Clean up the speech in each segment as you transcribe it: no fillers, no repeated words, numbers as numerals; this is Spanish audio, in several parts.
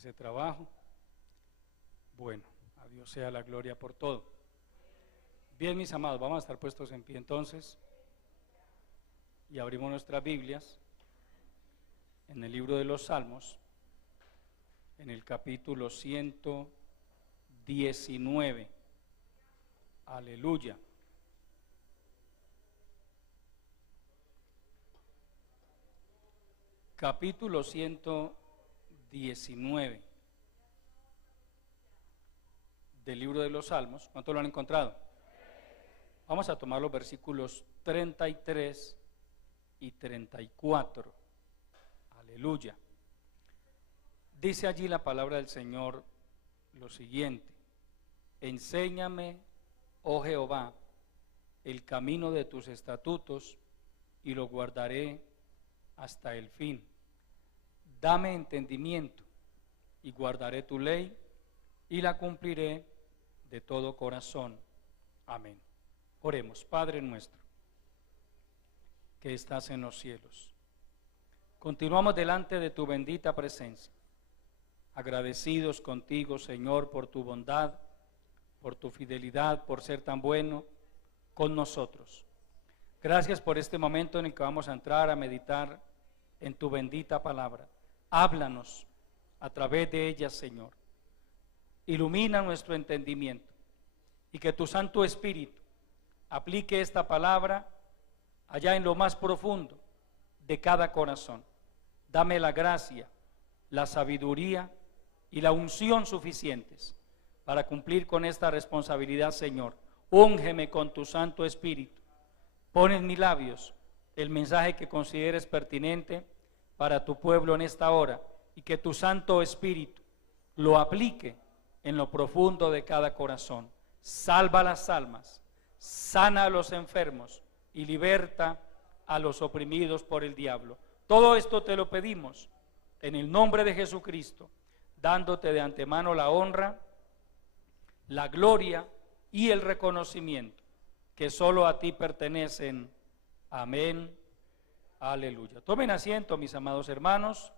ese trabajo. Bueno, a Dios sea la gloria por todo. Bien, mis amados, vamos a estar puestos en pie entonces y abrimos nuestras Biblias en el libro de los Salmos, en el capítulo 119. Aleluya. Capítulo 119 del libro de los Salmos. ¿Cuántos lo han encontrado? Vamos a tomar los versículos 33 y 34. Aleluya. Dice allí la palabra del Señor lo siguiente: enséñame, oh Jehová, el camino de tus estatutos, y lo guardaré hasta el fin. Dame entendimiento, y guardaré tu ley, y la cumpliré de todo corazón. Amén. Oremos. Padre nuestro, que estás en los cielos, continuamos delante de tu bendita presencia, agradecidos contigo, Señor, por tu bondad, por tu fidelidad, por ser tan bueno con nosotros. Gracias por este momento en el que vamos a entrar a meditar en tu bendita palabra. Háblanos a través de ella, Señor. Ilumina nuestro entendimiento y que tu Santo Espíritu aplique esta palabra allá en lo más profundo de cada corazón. Dame la gracia, la sabiduría y la unción suficientes para cumplir con esta responsabilidad, Señor. Úngeme con tu Santo Espíritu. Pon en mis labios el mensaje que consideres pertinente para tu pueblo en esta hora, y que tu Santo Espíritu lo aplique en lo profundo de cada corazón. Salva las almas, sana a los enfermos y liberta a los oprimidos por el diablo. Todo esto te lo pedimos en el nombre de Jesucristo, dándote de antemano la honra, la gloria y el reconocimiento que solo a ti pertenecen. Amén. Aleluya. Tomen asiento, mis amados hermanos.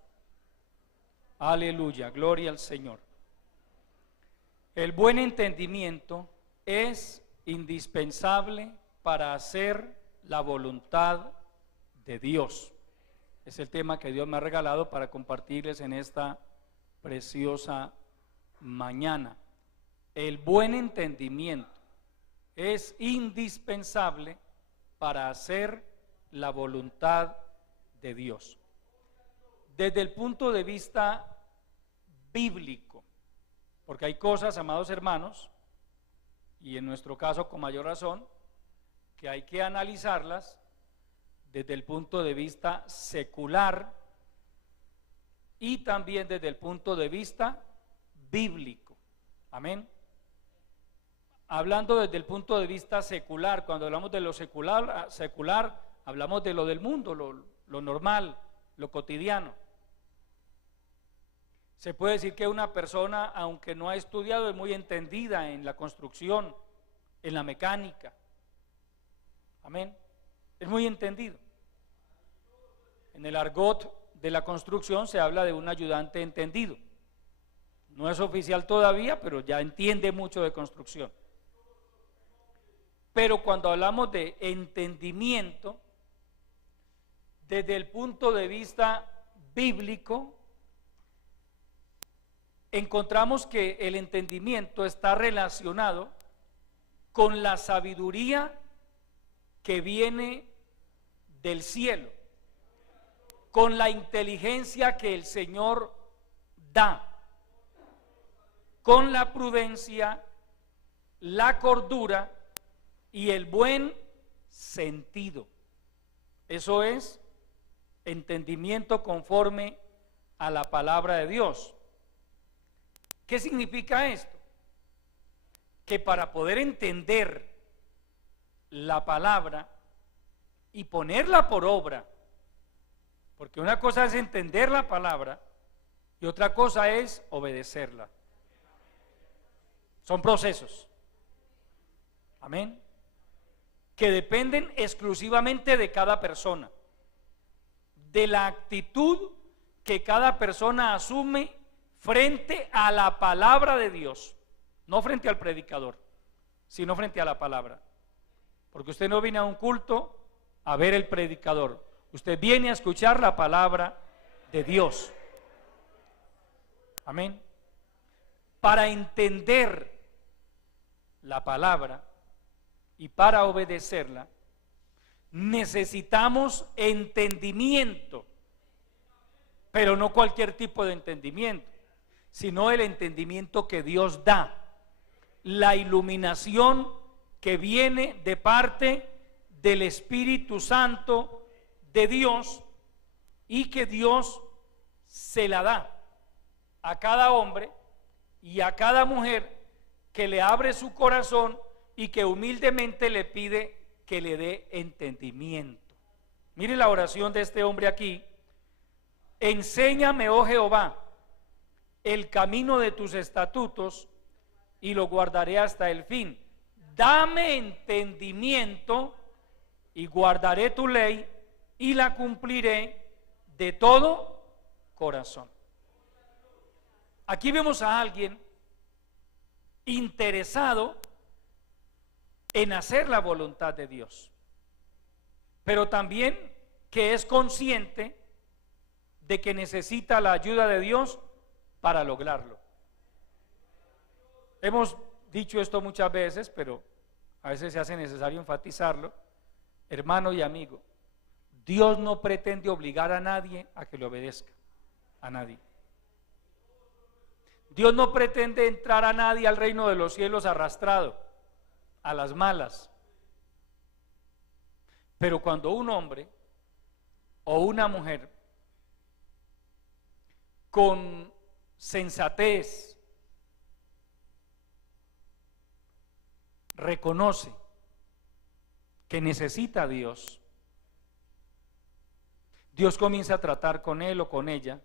Aleluya. Gloria al Señor. El buen entendimiento es indispensable para hacer la voluntad de Dios. Es el tema que Dios me ha regalado para compartirles en esta preciosa mañana. El buen entendimiento es indispensable para hacer la voluntad de Dios. Desde el punto de vista bíblico, porque hay cosas, amados hermanos, y en nuestro caso con mayor razón, que hay que analizarlas desde el punto de vista secular y también desde el punto de vista bíblico. Amén. Hablando desde el punto de vista secular, cuando hablamos de lo secular, hablamos de lo del mundo, lo normal, lo cotidiano. Se puede decir que una persona, aunque no ha estudiado, es muy entendida en la construcción, en la mecánica. Amén. Es muy entendido. En el argot de la construcción se habla de un ayudante entendido. No es oficial todavía, pero ya entiende mucho de construcción. Pero cuando hablamos de entendimiento, desde el punto de vista bíblico, encontramos que el entendimiento está relacionado con la sabiduría que viene del cielo, con la inteligencia que el Señor da, con la prudencia, la cordura y el buen sentido. Eso es entendimiento conforme a la palabra de Dios. ¿Qué significa esto? Que para poder entender la palabra y ponerla por obra, porque una cosa es entender la palabra y otra cosa es obedecerla. Son procesos. Amén. Que dependen exclusivamente de cada persona, de la actitud que cada persona asume frente a la palabra de Dios, no frente al predicador, sino frente a la palabra. Porque usted no viene a un culto a ver el predicador, usted viene a escuchar la palabra de Dios. Amén. Para entender la palabra y para obedecerla, necesitamos entendimiento, pero no cualquier tipo de entendimiento, sino el entendimiento que Dios da, la iluminación que viene de parte del Espíritu Santo de Dios y que Dios se la da a cada hombre y a cada mujer que le abre su corazón y que humildemente le pide que le dé entendimiento. Mire la oración de este hombre aquí: enséñame, oh Jehová, el camino de tus estatutos y lo guardaré hasta el fin. Dame entendimiento y guardaré tu ley y la cumpliré de todo corazón. Aquí vemos a alguien interesado en hacer la voluntad de Dios, pero también que es consciente de que necesita la ayuda de Dios para lograrlo. Hemos dicho esto muchas veces, pero a veces se hace necesario enfatizarlo. Hermano y amigo, Dios no pretende obligar a nadie a que le obedezca, a nadie. Dios no pretende entrar a nadie al reino de los cielos arrastrado, a las malas. Pero cuando un hombre o una mujer con sensatez reconoce que necesita a Dios, Dios comienza a tratar con él o con ella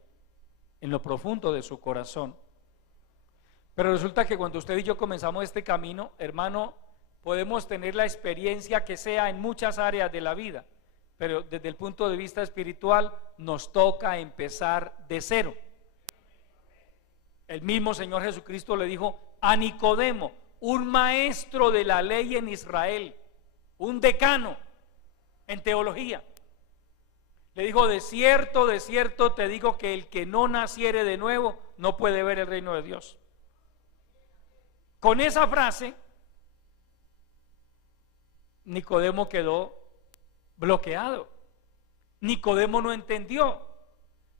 en lo profundo de su corazón. Pero resulta que cuando usted y yo comenzamos este camino, hermano, podemos tener la experiencia que sea en muchas áreas de la vida, pero desde el punto de vista espiritual nos toca empezar de cero. El mismo Señor Jesucristo le dijo a Nicodemo, un maestro de la ley en Israel, un decano en teología, le dijo: de cierto te digo que el que no naciere de nuevo no puede ver el reino de Dios. Con esa frase Nicodemo quedó bloqueado. Nicodemo no entendió.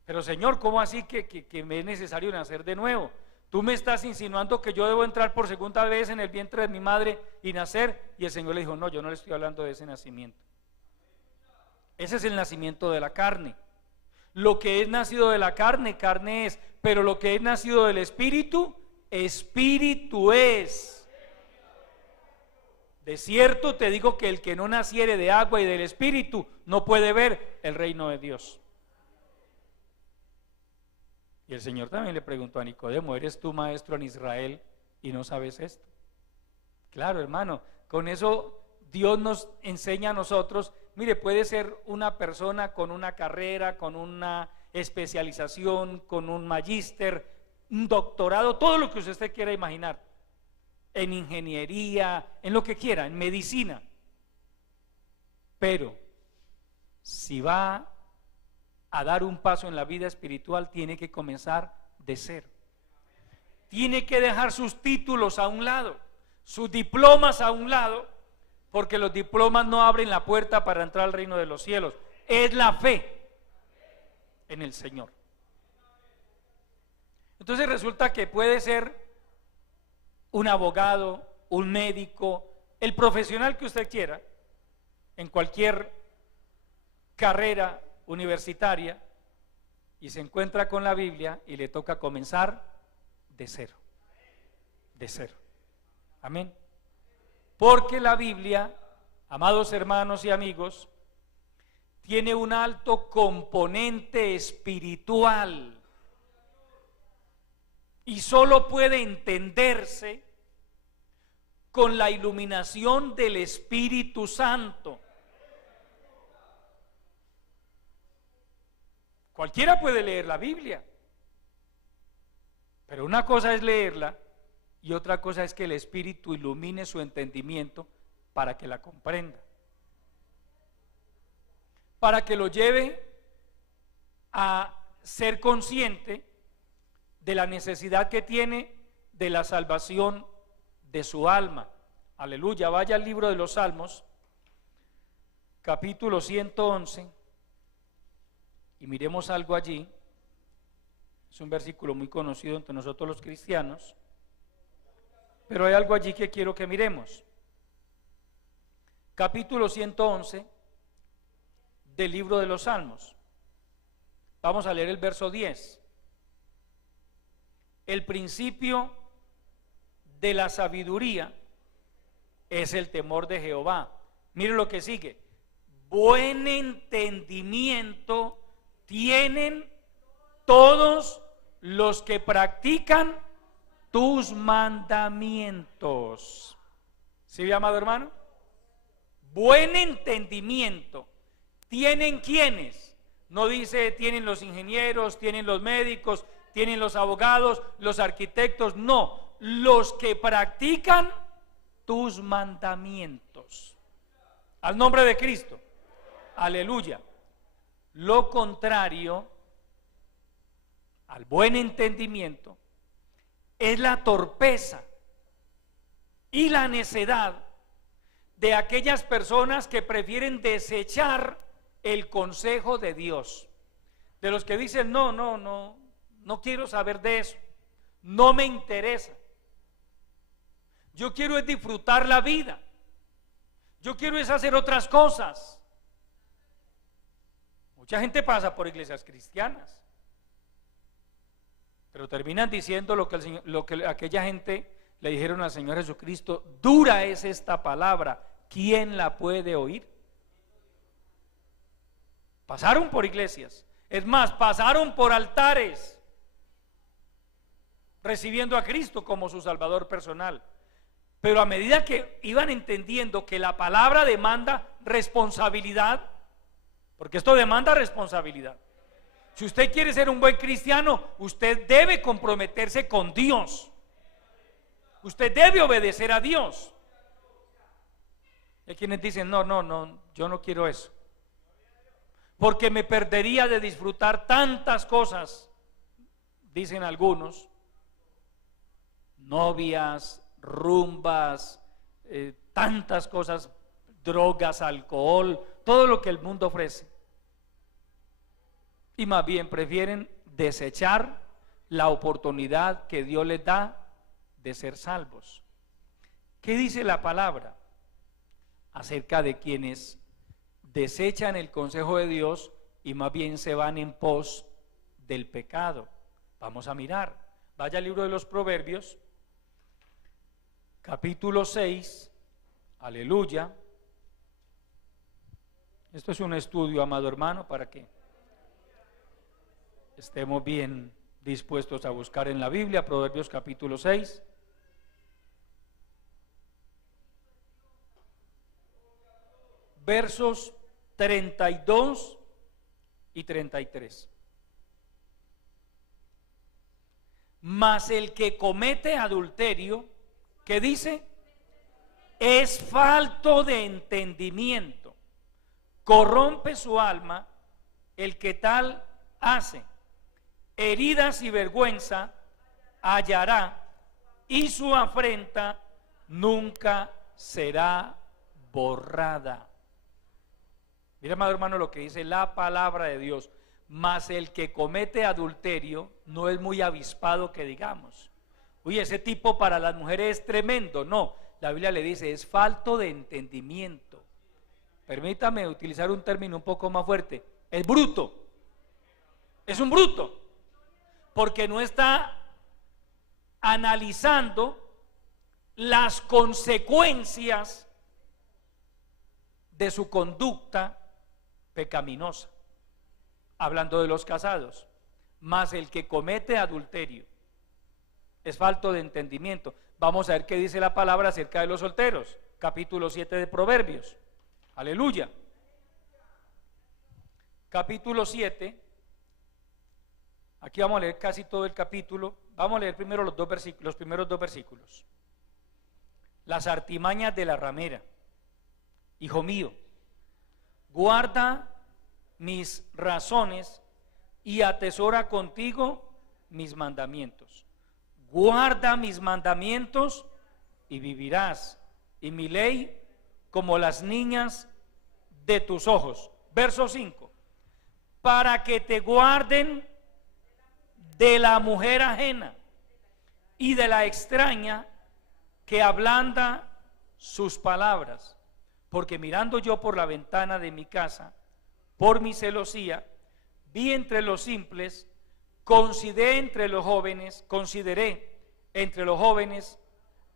Pero Señor, ¿cómo así que me es necesario nacer de nuevo? Tú me estás insinuando que yo debo entrar por segunda vez en el vientre de mi madre y nacer. Y el Señor le dijo: no, yo no le estoy hablando de ese nacimiento. Ese es el nacimiento de la carne. Lo que es nacido de la carne, carne es. Pero lo que es nacido del Espíritu, Espíritu es. De cierto te digo que el que no naciere de agua y del Espíritu no puede ver el reino de Dios. Y el Señor también le preguntó a Nicodemo: ¿eres tú maestro en Israel y no sabes esto? Claro, hermano, con eso Dios nos enseña a nosotros. Mire, puede ser una persona con una carrera, con una especialización, con un magíster, un doctorado, todo lo que usted quiera imaginar, en ingeniería, en lo que quiera, en medicina. Pero si va a dar un paso en la vida espiritual, tiene que comenzar de cero. Tiene que dejar sus títulos a un lado, sus diplomas a un lado, porque los diplomas no abren la puerta para entrar al reino de los cielos. Es la fe en el Señor. Entonces resulta que puede ser un abogado, un médico, el profesional que usted quiera, en cualquier carrera universitaria, y se encuentra con la Biblia y le toca comenzar de cero. De cero. Amén. Porque la Biblia, amados hermanos y amigos, tiene un alto componente espiritual y solo puede entenderse con la iluminación del Espíritu Santo. Cualquiera puede leer la Biblia, Pero una cosa es leerla y otra cosa es que el Espíritu ilumine su entendimiento para que la comprenda, para que lo lleve a ser consciente de la necesidad que tiene de la salvación de su alma. Aleluya. Vaya al libro de los Salmos, capítulo 111, y miremos algo allí. Es un versículo muy conocido entre nosotros los cristianos, pero hay algo allí que quiero que miremos. Capítulo 111 del libro de los Salmos. Vamos a leer el verso 10. El principio de la sabiduría es el temor de Jehová. Mire lo que sigue. Buen entendimiento tienen todos los que practican tus mandamientos. ¿Sí, mi amado hermano? Buen entendimiento tienen quienes. No dice tienen los ingenieros, tienen los médicos, tienen los abogados, los arquitectos. No, los que practican tus mandamientos. Al nombre de Cristo. Aleluya. Lo contrario al buen entendimiento es la torpeza y la necedad de aquellas personas que prefieren desechar el consejo de Dios, de los que dicen no quiero saber de eso, no me interesa, yo quiero es disfrutar la vida, yo quiero es hacer otras cosas. Mucha gente pasa por iglesias cristianas, pero terminan diciendo lo que aquella gente le dijeron al Señor Jesucristo: dura es esta palabra, ¿quién la puede oír? Pasaron por iglesias, es más, pasaron por altares, recibiendo a Cristo como su Salvador personal, pero a medida que iban entendiendo que la palabra demanda responsabilidad, porque esto demanda responsabilidad. Si usted quiere ser un buen cristiano, usted debe comprometerse con Dios. Usted debe obedecer a Dios. Hay quienes dicen, no, yo no quiero eso, porque me perdería de disfrutar tantas cosas, dicen algunos, novias, rumbas, tantas cosas, drogas, alcohol, todo lo que el mundo ofrece. Y más bien prefieren desechar la oportunidad que Dios les da de ser salvos. ¿Qué dice la palabra acerca de quienes desechan el consejo de Dios y más bien se van en pos del pecado? Vamos a mirar. Vaya al libro de los Proverbios, capítulo 6. Aleluya. Esto es un estudio, amado hermano, para que estemos bien dispuestos a buscar en la Biblia. Proverbios capítulo 6. Versos 32 y 33. Mas el que comete adulterio, ¿qué dice? Es falto de entendimiento, corrompe su alma el que tal hace. Heridas y vergüenza hallará, y su afrenta nunca será borrada. Mira, amado hermano, lo que dice la palabra de Dios. Mas el que comete adulterio no es muy avispado, que digamos. Oye, ese tipo para las mujeres es tremendo. No, la Biblia le dice, es falto de entendimiento. Permítame utilizar un término un poco más fuerte. Es bruto. Es un bruto. Porque no está analizando las consecuencias de su conducta pecaminosa. Hablando de los casados. Mas el que comete adulterio es falto de entendimiento. Vamos a ver qué dice la palabra acerca de los solteros. Capítulo 7 de Proverbios. Aleluya. Capítulo 7. Aquí vamos a leer casi todo el capítulo, Vamos a leer primero los primeros dos versículos. Las artimañas de la ramera. Hijo mío, guarda mis razones y atesora contigo mis mandamientos. Guarda mis mandamientos y vivirás, y mi ley como las niñas de tus ojos. Verso 5. Para que te guarden de la mujer ajena y de la extraña que ablanda sus palabras, porque mirando yo por la ventana de mi casa, por mi celosía, vi entre los simples, consideré entre los jóvenes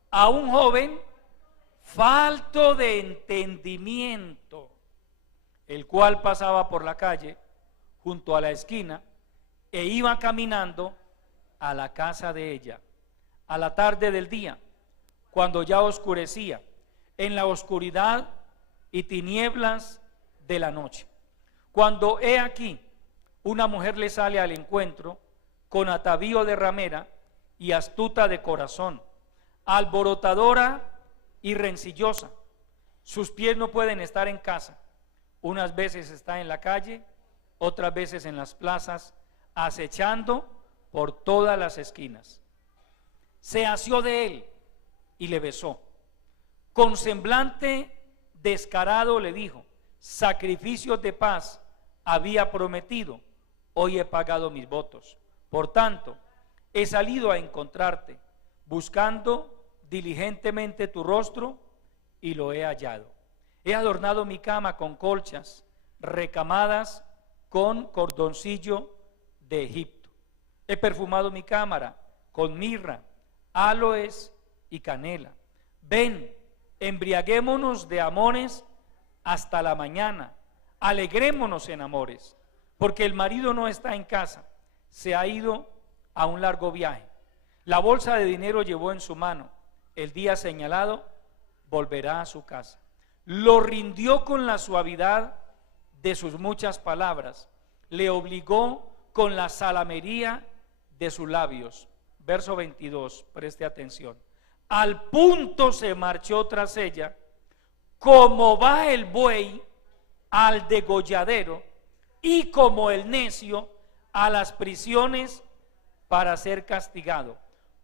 a un joven falto de entendimiento, el cual pasaba por la calle junto a la esquina e iba caminando a la casa de ella a la tarde del día, cuando ya oscurecía, en la oscuridad y tinieblas de la noche. Cuando he aquí, una mujer le sale al encuentro con atavío de ramera y astuta de corazón, alborotadora y rencillosa. Sus pies no pueden estar en casa. Unas veces está en la calle, otras veces en las plazas, acechando por todas las esquinas. Se asió de él y le besó. Con semblante descarado le dijo: sacrificios de paz había prometido, hoy he pagado mis votos. Por tanto, he salido a encontrarte, buscando diligentemente tu rostro, y lo he hallado. He adornado mi cama con colchas recamadas con cordoncillo de Egipto. He perfumado mi cámara con mirra, áloes y canela. Ven, embriaguémonos de amores hasta la mañana, alegrémonos en amores, porque el marido no está en casa, se ha ido a un largo viaje. La bolsa de dinero llevó en su mano, el día señalado volverá a su casa. Lo rindió con la suavidad de sus muchas palabras, le obligó con la salamería de sus labios. Verso 22, preste atención. Al punto se marchó tras ella, como va el buey al degolladero, y como el necio a las prisiones para ser castigado.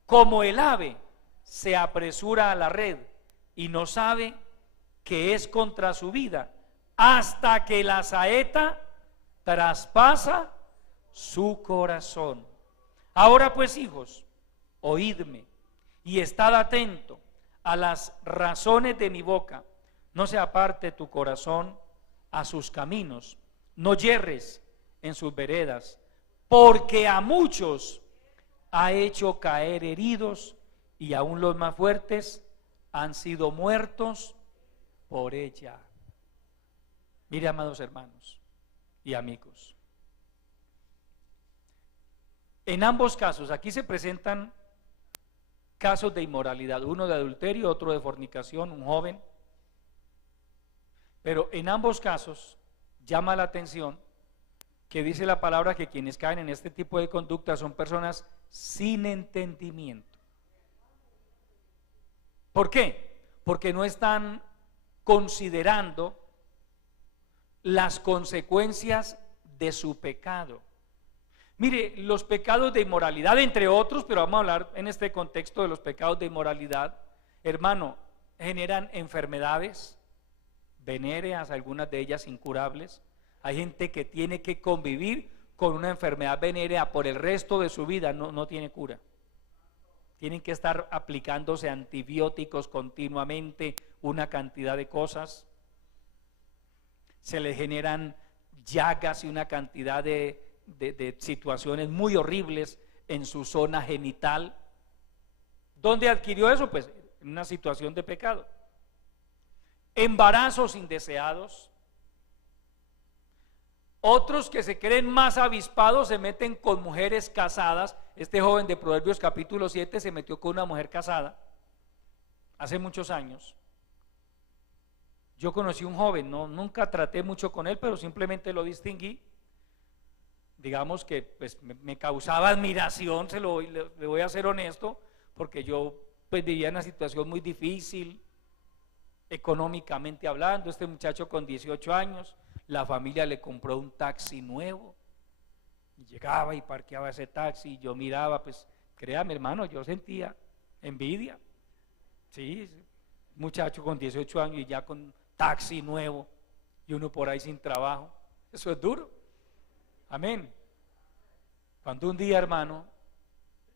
Como el ave se apresura a la red y no sabe que es contra su vida, hasta que la saeta traspasa su corazón. Ahora pues, hijos, oídme y estad atento a las razones de mi boca. No se aparte tu corazón a sus caminos, no yerres en sus veredas, porque a muchos ha hecho caer heridos, y aún los más fuertes han sido muertos por ella. Mire, amados hermanos y amigos, en ambos casos, aquí se presentan casos de inmoralidad, uno de adulterio, otro de fornicación, un joven, pero en ambos casos llama la atención que dice la palabra que quienes caen en este tipo de conducta son personas sin entendimiento. ¿Por qué? Porque no están considerando las consecuencias de su pecado. Mire, los pecados de inmoralidad, entre otros, pero vamos a hablar en este contexto de los pecados de inmoralidad, hermano, generan enfermedades venéreas, algunas de ellas incurables. Hay gente que tiene que convivir con una enfermedad venérea por el resto de su vida, no tiene cura. Tienen que estar aplicándose antibióticos continuamente, una cantidad de cosas. Se les generan llagas y una cantidad de situaciones muy horribles en su zona genital. ¿Dónde adquirió eso? Pues en una situación de pecado. Embarazos indeseados. Otros que se creen más avispados se meten con mujeres casadas. Este joven de Proverbios capítulo 7 se metió con una mujer casada hace muchos años. Yo conocí un joven, nunca traté mucho con él, pero simplemente lo distinguí. digamos que pues, me causaba admiración, le voy a ser honesto, porque yo pues vivía en una situación muy difícil, económicamente hablando. Este muchacho con 18 años, la familia le compró un taxi nuevo, y llegaba y parqueaba ese taxi, y yo miraba, pues créame hermano, yo sentía envidia. Sí, muchacho con 18 años y ya con taxi nuevo, y uno por ahí sin trabajo, eso es duro. Amén. Cuando un día, hermano,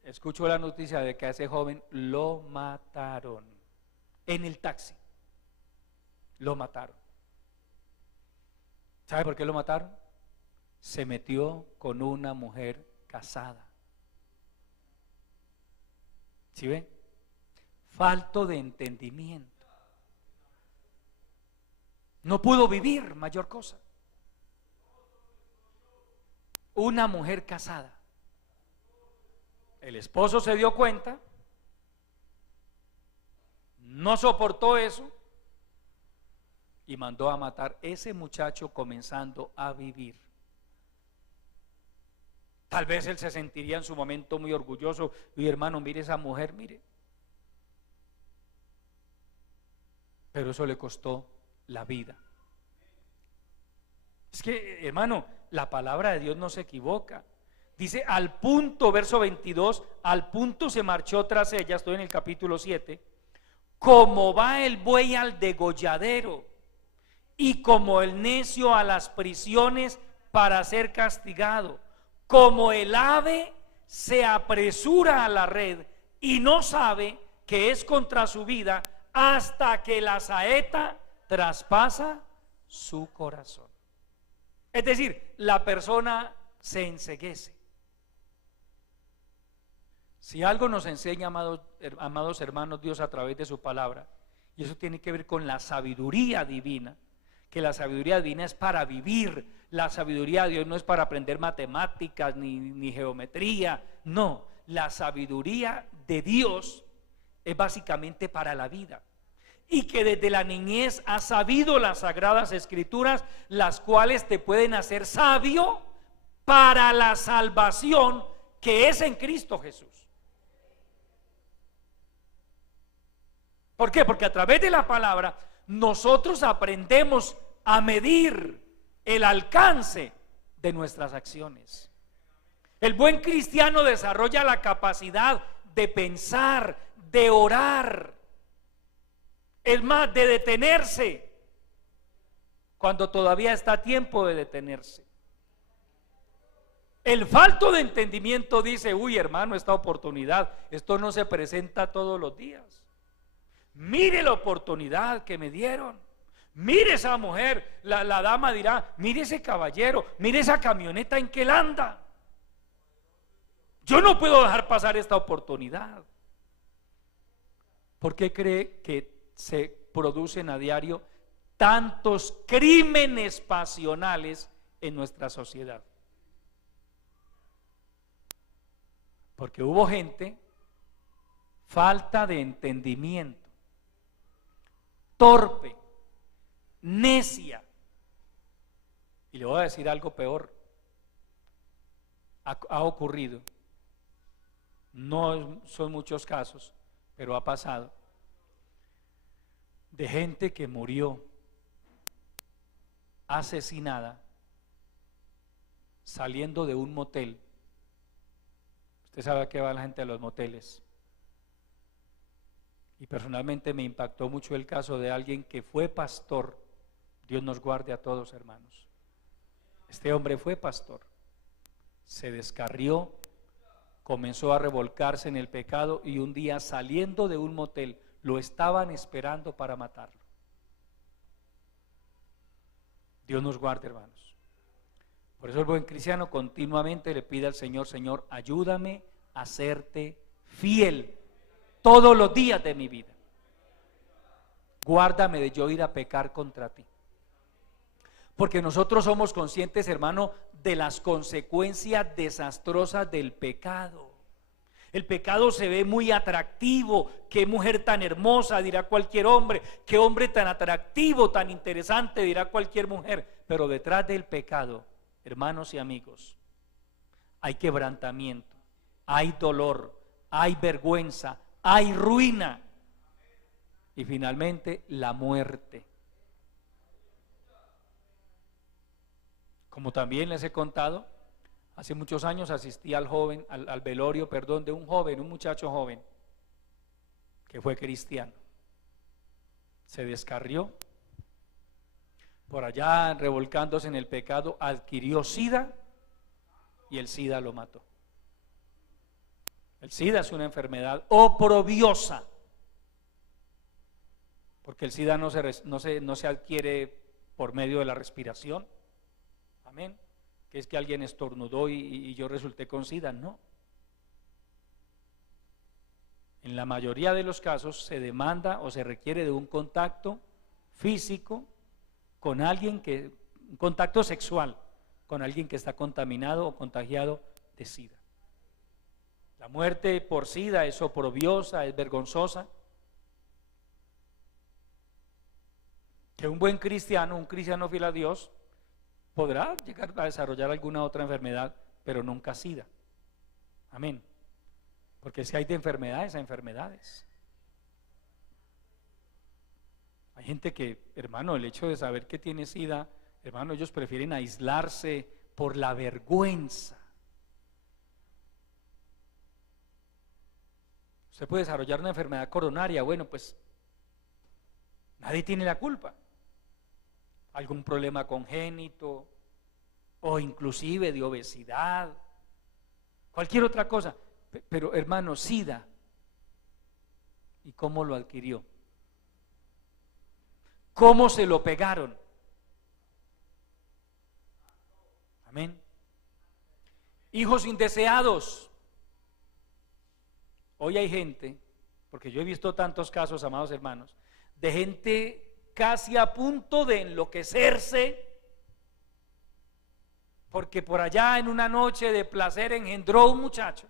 escucho la noticia de que a ese joven lo mataron en el taxi, lo mataron. ¿Sabe por qué lo mataron? Se metió con una mujer casada. ¿Sí ve? Falto de entendimiento. No pudo vivir mayor cosa. Una mujer casada. El esposo se dio cuenta, no soportó eso y mandó a matar ese muchacho comenzando a vivir. Tal vez él se sentiría en su momento muy orgulloso. Y hermano, mire esa mujer, mire. Pero eso le costó la vida. Es que, hermano, la palabra de Dios no se equivoca. Dice, al punto, verso 22, al punto se marchó tras ella, estoy en el capítulo 7, como va el buey al degolladero y como el necio a las prisiones para ser castigado, como el ave se apresura a la red y no sabe que es contra su vida hasta que la saeta traspasa su corazón. Es decir, la persona se enceguece. Si algo nos enseña, amados hermanos, Dios a través de su palabra, y eso tiene que ver con la sabiduría divina, que la sabiduría divina es para vivir. La sabiduría de Dios no es para aprender matemáticas ni geometría, no, la sabiduría de Dios es básicamente para la vida, y que desde la niñez has sabido las sagradas escrituras, las cuales te pueden hacer sabio para la salvación que es en Cristo Jesús. ¿Por qué? Porque a través de la palabra nosotros aprendemos a medir el alcance de nuestras acciones. El buen cristiano desarrolla la capacidad de pensar, de orar, es más, de detenerse cuando todavía está a tiempo de detenerse. El falto de entendimiento dice, uy hermano, esta oportunidad, esto no se presenta todos los días. Mire la oportunidad que me dieron. Mire esa mujer, la dama dirá, mire ese caballero, mire esa camioneta en que él anda. Yo no puedo dejar pasar esta oportunidad. ¿Por qué cree que se producen a diario tantos crímenes pasionales en nuestra sociedad? Porque hubo gente, falta de entendimiento, torpe, necia. Y le voy a decir algo peor. Ha ocurrido, no son muchos casos, pero ha pasado, de gente que murió asesinada saliendo de un motel. Usted sabe a qué va la gente a los moteles. Y personalmente me impactó mucho el caso de alguien que fue pastor. Dios nos guarde a todos, hermanos. Este hombre fue pastor, se descarrió, comenzó a revolcarse en el pecado y un día saliendo de un motel lo estaban esperando para matarlo. Dios nos guarde, hermanos. Por eso el buen cristiano continuamente le pide al Señor, Señor, ayúdame a serte fiel todos los días de mi vida. Guárdame de yo ir a pecar contra ti. Porque nosotros somos conscientes, hermano, de las consecuencias desastrosas del pecado. El pecado se ve muy atractivo. Qué mujer tan hermosa, dirá cualquier hombre. Qué hombre tan atractivo, tan interesante, dirá cualquier mujer. Pero detrás del pecado, hermanos y amigos, hay quebrantamiento, hay dolor, hay vergüenza, hay ruina y finalmente la muerte. Como también les he contado, hace muchos años asistí al velorio, de un joven, un muchacho joven que fue cristiano. Se descarrió, por allá revolcándose en el pecado, adquirió SIDA y el SIDA lo mató. El SIDA es una enfermedad oprobiosa, porque el SIDA no se adquiere por medio de la respiración. Amén. Que es que alguien estornudó y yo resulté con SIDA. No. En la mayoría de los casos se demanda o se requiere de un contacto físico con alguien un contacto sexual con alguien que está contaminado o contagiado de SIDA. La muerte por SIDA es oprobiosa, es vergonzosa. Que un buen cristiano, un cristiano fiel a Dios, podrá llegar a desarrollar alguna otra enfermedad, pero nunca SIDA. Amén. Porque si hay de enfermedades a enfermedades. Hay gente que, hermano, el hecho de saber que tiene SIDA, hermano, ellos prefieren aislarse por la vergüenza. Usted puede desarrollar una enfermedad coronaria, bueno, pues nadie tiene la culpa. Algún problema congénito o inclusive de obesidad, cualquier otra cosa. Pero hermano, SIDA, ¿y cómo lo adquirió? ¿Cómo se lo pegaron? Amén. Hijos indeseados. Hoy hay gente, porque yo he visto tantos casos, amados hermanos, de gente casi a punto de enloquecerse, porque por allá en una noche de placer engendró un muchacho,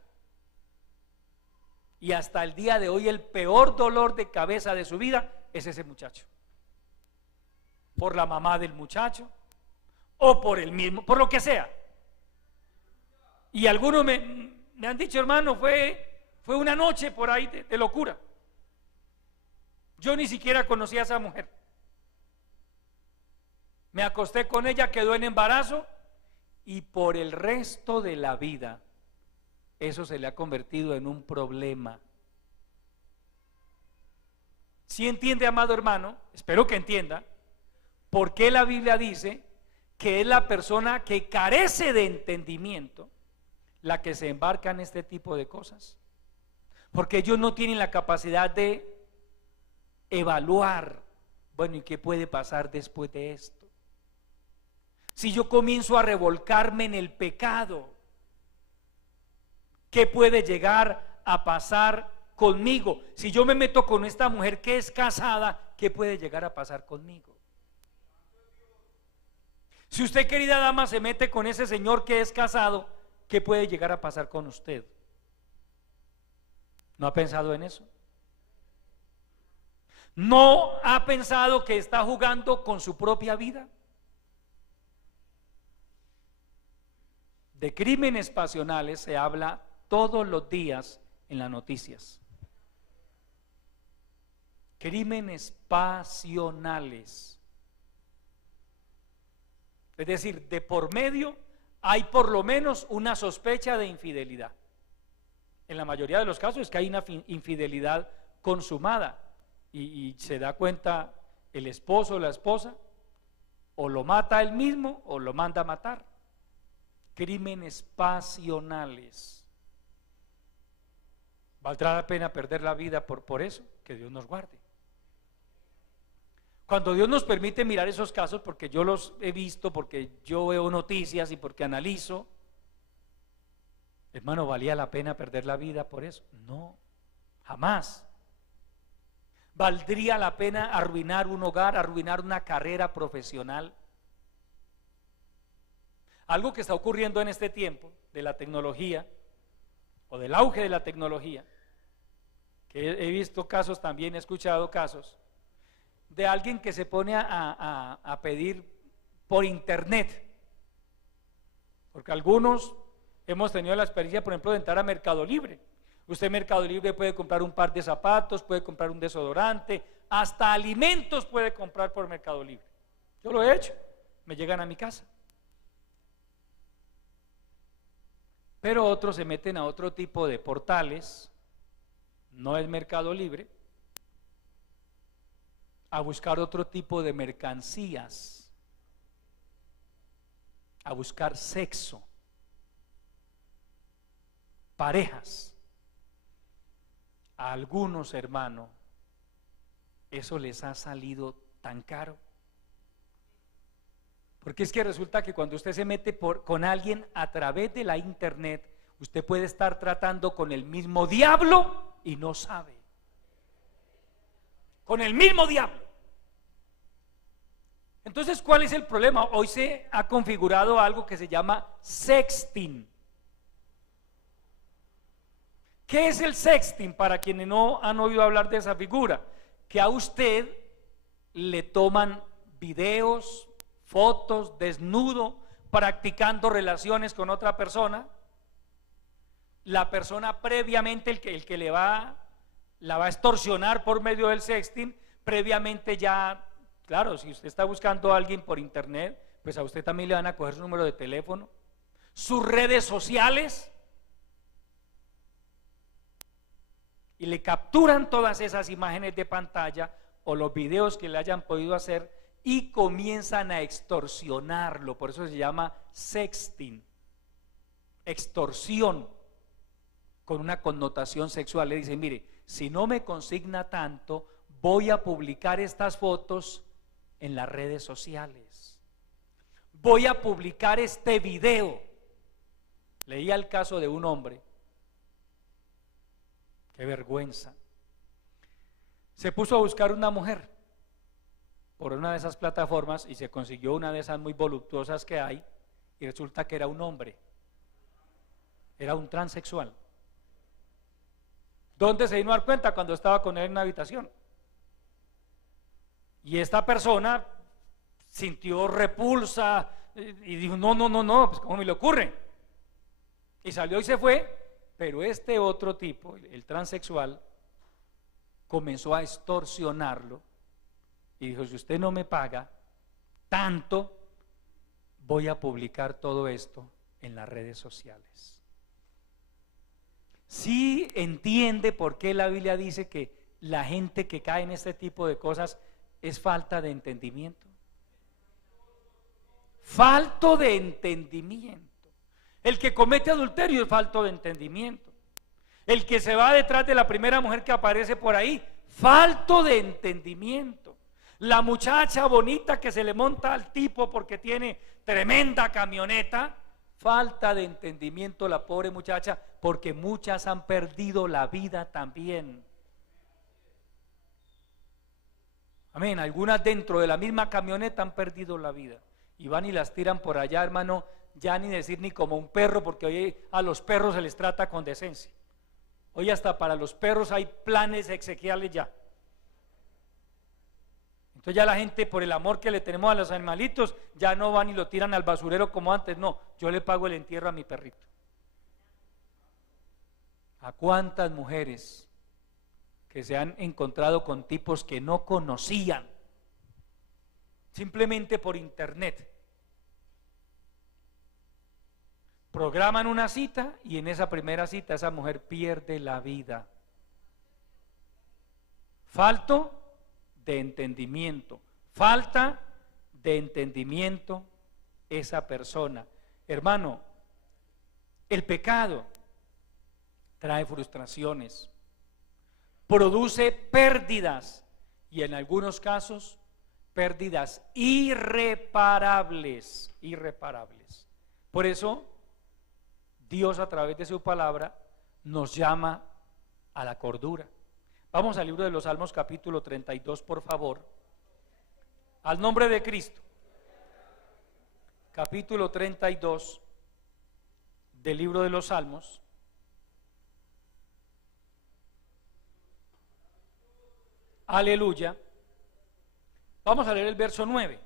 y hasta el día de hoy el peor dolor de cabeza de su vida es ese muchacho, por la mamá del muchacho o por el mismo, por lo que sea. Y algunos me han dicho, hermano, fue una noche por ahí de locura. Yo ni siquiera conocía a esa mujer. Me acosté con ella, quedó en embarazo y por el resto de la vida eso se le ha convertido en un problema. ¿Sí entiende, amado hermano? Espero que entienda por qué la Biblia dice que es la persona que carece de entendimiento la que se embarca en este tipo de cosas. Porque ellos no tienen la capacidad de evaluar, bueno, ¿y qué puede pasar después de esto? Si yo comienzo a revolcarme en el pecado, ¿qué puede llegar a pasar conmigo? Si yo me meto con esta mujer que es casada, ¿qué puede llegar a pasar conmigo? Si usted, querida dama, se mete con ese señor que es casado, ¿qué puede llegar a pasar con usted? ¿No ha pensado en eso? ¿No ha pensado que está jugando con su propia vida? De crímenes pasionales se habla todos los días en las noticias. Crímenes pasionales. Es decir, de por medio hay por lo menos una sospecha de infidelidad. En la mayoría de los casos es que hay una infidelidad consumada y se da cuenta el esposo o la esposa, o lo mata él mismo o lo manda a matar. Crímenes pasionales. ¿Valdrá la pena perder la vida por eso? Que Dios nos guarde. Cuando Dios nos permite mirar esos casos, porque yo los he visto, porque yo veo noticias y porque analizo, hermano, ¿valía la pena perder la vida por eso? No, jamás. ¿Valdría la pena arruinar un hogar, arruinar una carrera profesional? Algo que está ocurriendo en este tiempo de la tecnología o del auge de la tecnología, que he visto casos también, he escuchado casos de alguien que se pone a pedir por internet, porque algunos hemos tenido la experiencia, por ejemplo, de entrar a Mercado Libre. Usted en Mercado Libre puede comprar un par de zapatos, puede comprar un desodorante, hasta alimentos puede comprar por Mercado Libre. Yo lo he hecho, me llegan a mi casa. Pero otros se meten a otro tipo de portales, no es Mercado Libre, a buscar otro tipo de mercancías, a buscar sexo, parejas. A algunos, hermano, eso les ha salido tan caro. Porque es que resulta que cuando usted se mete con alguien a través de la internet, usted puede estar tratando con el mismo diablo y no sabe. Con el mismo diablo. Entonces, ¿cuál es el problema? Hoy se ha configurado algo que se llama sexting. ¿Qué es el sexting? Para quienes no han oído hablar de esa figura, que a usted le toman videos, fotos, desnudo, practicando relaciones con otra persona. La persona previamente, el que la va a extorsionar por medio del sexting, previamente ya, claro, si usted está buscando a alguien por internet, pues a usted también le van a coger su número de teléfono, sus redes sociales, y le capturan todas esas imágenes de pantalla o los videos que le hayan podido hacer y comienzan a extorsionarlo. Por eso se llama sexting, extorsión, con una connotación sexual. Le dicen, mire, si no me consigna tanto, voy a publicar estas fotos en las redes sociales, voy a publicar este video. Leía el caso de un hombre, qué vergüenza, se puso a buscar una mujer por una de esas plataformas y se consiguió una de esas muy voluptuosas que hay, y resulta que era un hombre, era un transexual. ¿Dónde se vino a dar cuenta? Cuando estaba con él en una habitación. Y esta persona sintió repulsa y dijo, no, pues ¿cómo me le ocurre? Y salió y se fue, pero este otro tipo, el transexual, comenzó a extorsionarlo y dijo, si usted no me paga tanto, voy a publicar todo esto en las redes sociales. Sí entiende por qué la Biblia dice que la gente que cae en este tipo de cosas es falta de entendimiento. Falto de entendimiento. El que comete adulterio es falto de entendimiento. El que se va detrás de la primera mujer que aparece por ahí, falto de entendimiento. La muchacha bonita que se le monta al tipo porque tiene tremenda camioneta, falta de entendimiento la pobre muchacha, porque muchas han perdido la vida también. Amén, algunas dentro de la misma camioneta han perdido la vida y van y las tiran por allá, hermano, ya ni decir ni como un perro, porque hoy a los perros se les trata con decencia. Hoy hasta para los perros hay planes exequiales ya. Entonces ya la gente, por el amor que le tenemos a los animalitos, ya no van y lo tiran al basurero como antes. No, yo le pago el entierro a mi perrito. ¿A cuántas mujeres que se han encontrado con tipos que no conocían, simplemente por internet, programan una cita y en esa primera cita esa mujer pierde la vida? Falto de entendimiento, falta de entendimiento esa persona. Hermano, el pecado trae frustraciones, produce pérdidas y en algunos casos pérdidas irreparables, irreparables. Por eso Dios a través de su palabra nos llama a la cordura. Vamos al libro de los Salmos capítulo 32, por favor. Al nombre de Cristo. Capítulo 32 del libro de los Salmos. Aleluya. Vamos a leer el verso 9.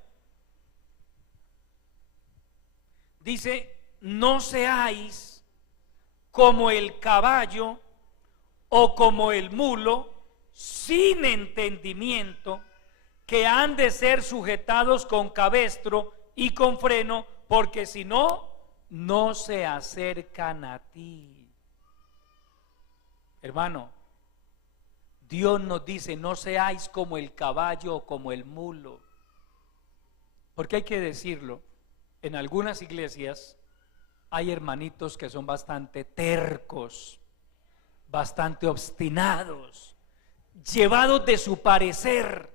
Dice, no seáis como el caballo o como el mulo, sin entendimiento, que han de ser sujetados con cabestro y con freno, porque si no, no se acercan a ti. Hermano, Dios nos dice: no seáis como el caballo o como el mulo. Porque hay que decirlo, en algunas iglesias hay hermanitos que son bastante tercos, bastante obstinados, llevados de su parecer.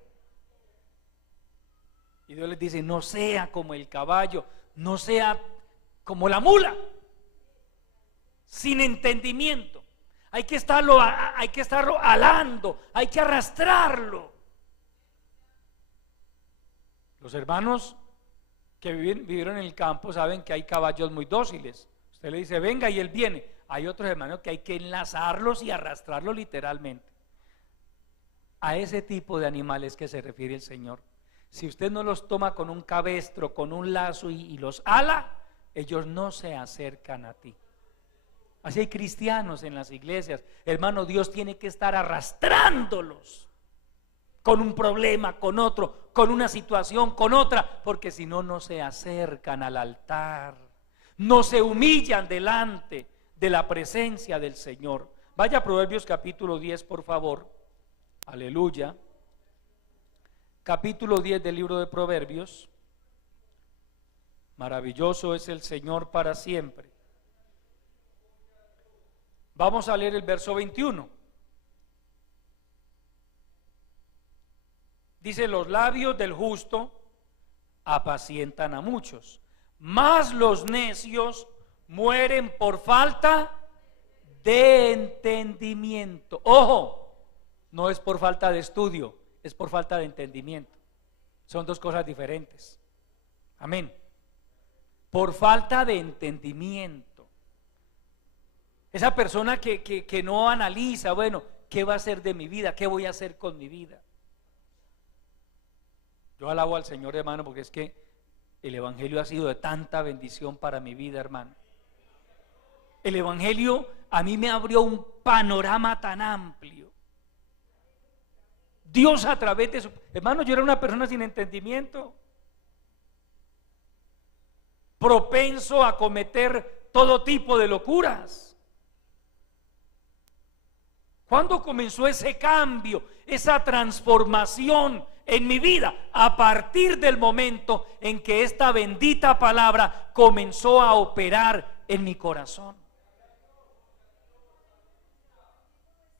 Y Dios les dice: no sea como el caballo, no sea como la mula, sin entendimiento. Hay que estarlo alando, hay que arrastrarlo. Los hermanos que vivieron en el campo saben que hay caballos muy dóciles. Usted le dice: venga, y él viene. Hay otros hermanos que hay que enlazarlos y arrastrarlos literalmente. A ese tipo de animales que se refiere el Señor. Si usted no los toma con un cabestro, con un lazo y los ala, ellos no se acercan a ti. Así hay cristianos en las iglesias. Hermano, Dios tiene que estar arrastrándolos con un problema, con otro, con una situación, con otra, porque si no, no se acercan al altar, no se humillan delante de la presencia del Señor. Vaya a Proverbios capítulo 10, por favor. Aleluya. Capítulo 10 del libro de Proverbios. Maravilloso es el Señor para siempre. Vamos a leer el verso 21. Dice: los labios del justo apacientan a muchos, mas los necios mueren por falta de entendimiento. Ojo, no es por falta de estudio, es por falta de entendimiento. Son dos cosas diferentes. Amén. Por falta de entendimiento. Esa persona que no analiza, bueno, ¿qué va a hacer de mi vida? ¿Qué voy a hacer con mi vida? Yo alabo al Señor, hermano, porque es que el Evangelio ha sido de tanta bendición para mi vida, hermano. El Evangelio a mí me abrió un panorama tan amplio. Dios a través de su... Hermano, yo era una persona sin entendimiento, propenso a cometer todo tipo de locuras. ¿Cuándo comenzó ese cambio, esa transformación en mi vida? A partir del momento en que esta bendita palabra comenzó a operar en mi corazón.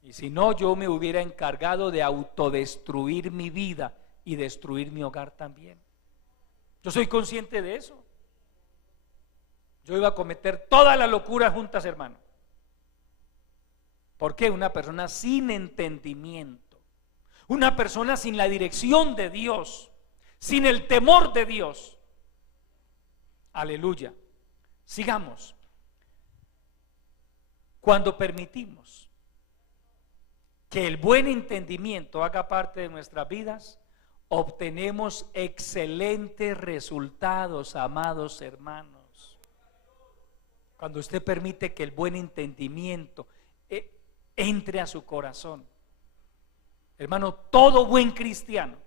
Y si no, yo me hubiera encargado de autodestruir mi vida y destruir mi hogar también. Yo soy consciente de eso. Yo iba a cometer todas las locuras juntas, hermano. ¿Por qué? Una persona sin entendimiento, una persona sin la dirección de Dios, sin el temor de Dios. Aleluya. Sigamos. Cuando permitimos que el buen entendimiento haga parte de nuestras vidas, obtenemos excelentes resultados, amados hermanos. Cuando usted permite que el buen entendimiento entre a su corazón, hermano, todo buen cristiano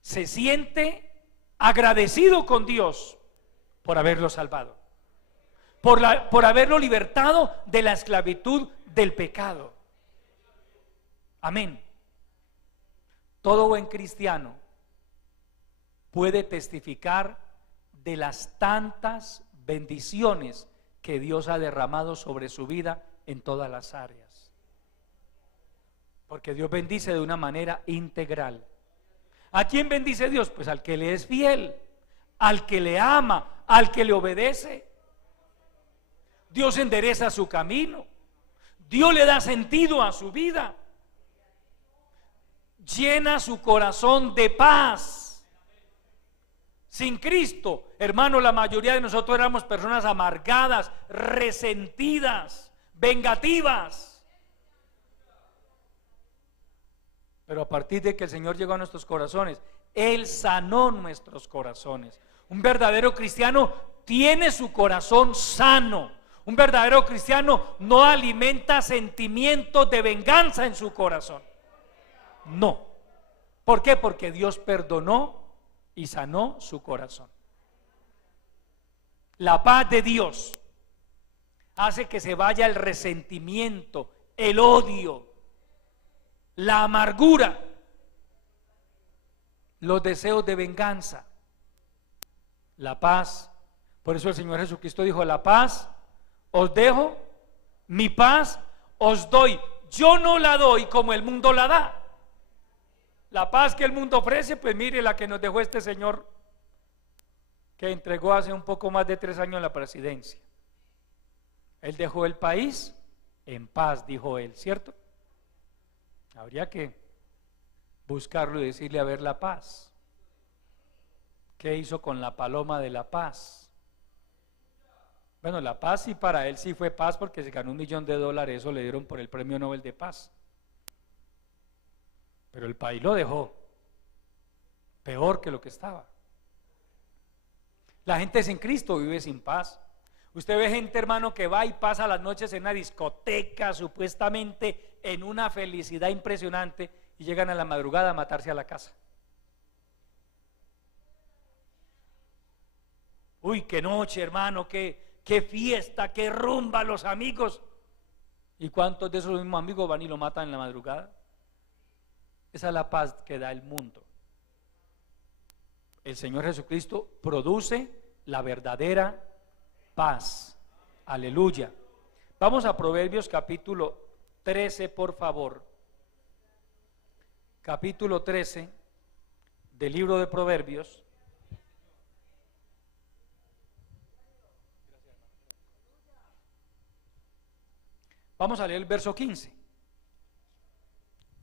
se siente agradecido con Dios por haberlo salvado, por haberlo libertado de la esclavitud del pecado. Amén. Todo buen cristiano puede testificar de las tantas bendiciones que Dios ha derramado sobre su vida en todas las áreas, porque Dios bendice de una manera integral. ¿A quién bendice Dios? Pues al que le es fiel, al que le ama, al que le obedece. Dios endereza su camino, Dios le da sentido a su vida, llena su corazón de paz. Sin Cristo, hermano, la mayoría de nosotros éramos personas amargadas, resentidas, vengativas. Pero a partir de que el Señor llegó a nuestros corazones, Él sanó nuestros corazones. Un verdadero cristiano tiene su corazón sano. Un verdadero cristiano no alimenta sentimientos de venganza en su corazón. No. ¿Por qué? Porque Dios perdonó y sanó su corazón. La paz de Dios hace que se vaya el resentimiento, el odio, la amargura, los deseos de venganza. La paz. Por eso el Señor Jesucristo dijo: la paz os dejo, mi paz os doy. Yo no la doy como el mundo la da. La paz que el mundo ofrece, pues mire la que nos dejó este señor que entregó hace un poco más de 3 años la presidencia. Él dejó el país en paz, dijo él, ¿cierto? Habría que buscarlo y decirle a ver la paz. ¿Qué hizo con la paloma de la paz? Bueno, la paz sí, para él sí fue paz, porque se ganó $1 millón, eso le dieron por el Premio Nobel de Paz. Pero el país lo dejó peor que lo que estaba. La gente sin Cristo vive sin paz. Usted ve gente, hermano, que va y pasa las noches en una discoteca, supuestamente en una felicidad impresionante, y llegan a la madrugada a matarse a la casa. Uy, qué noche, hermano, qué fiesta, qué rumba, los amigos. ¿Y cuántos de esos mismos amigos van y lo matan en la madrugada? Esa es la paz que da el mundo. El Señor Jesucristo produce la verdadera paz. Aleluya. Vamos a Proverbios capítulo 13, por favor. Capítulo 13 del libro de Proverbios. Vamos a leer el verso 15.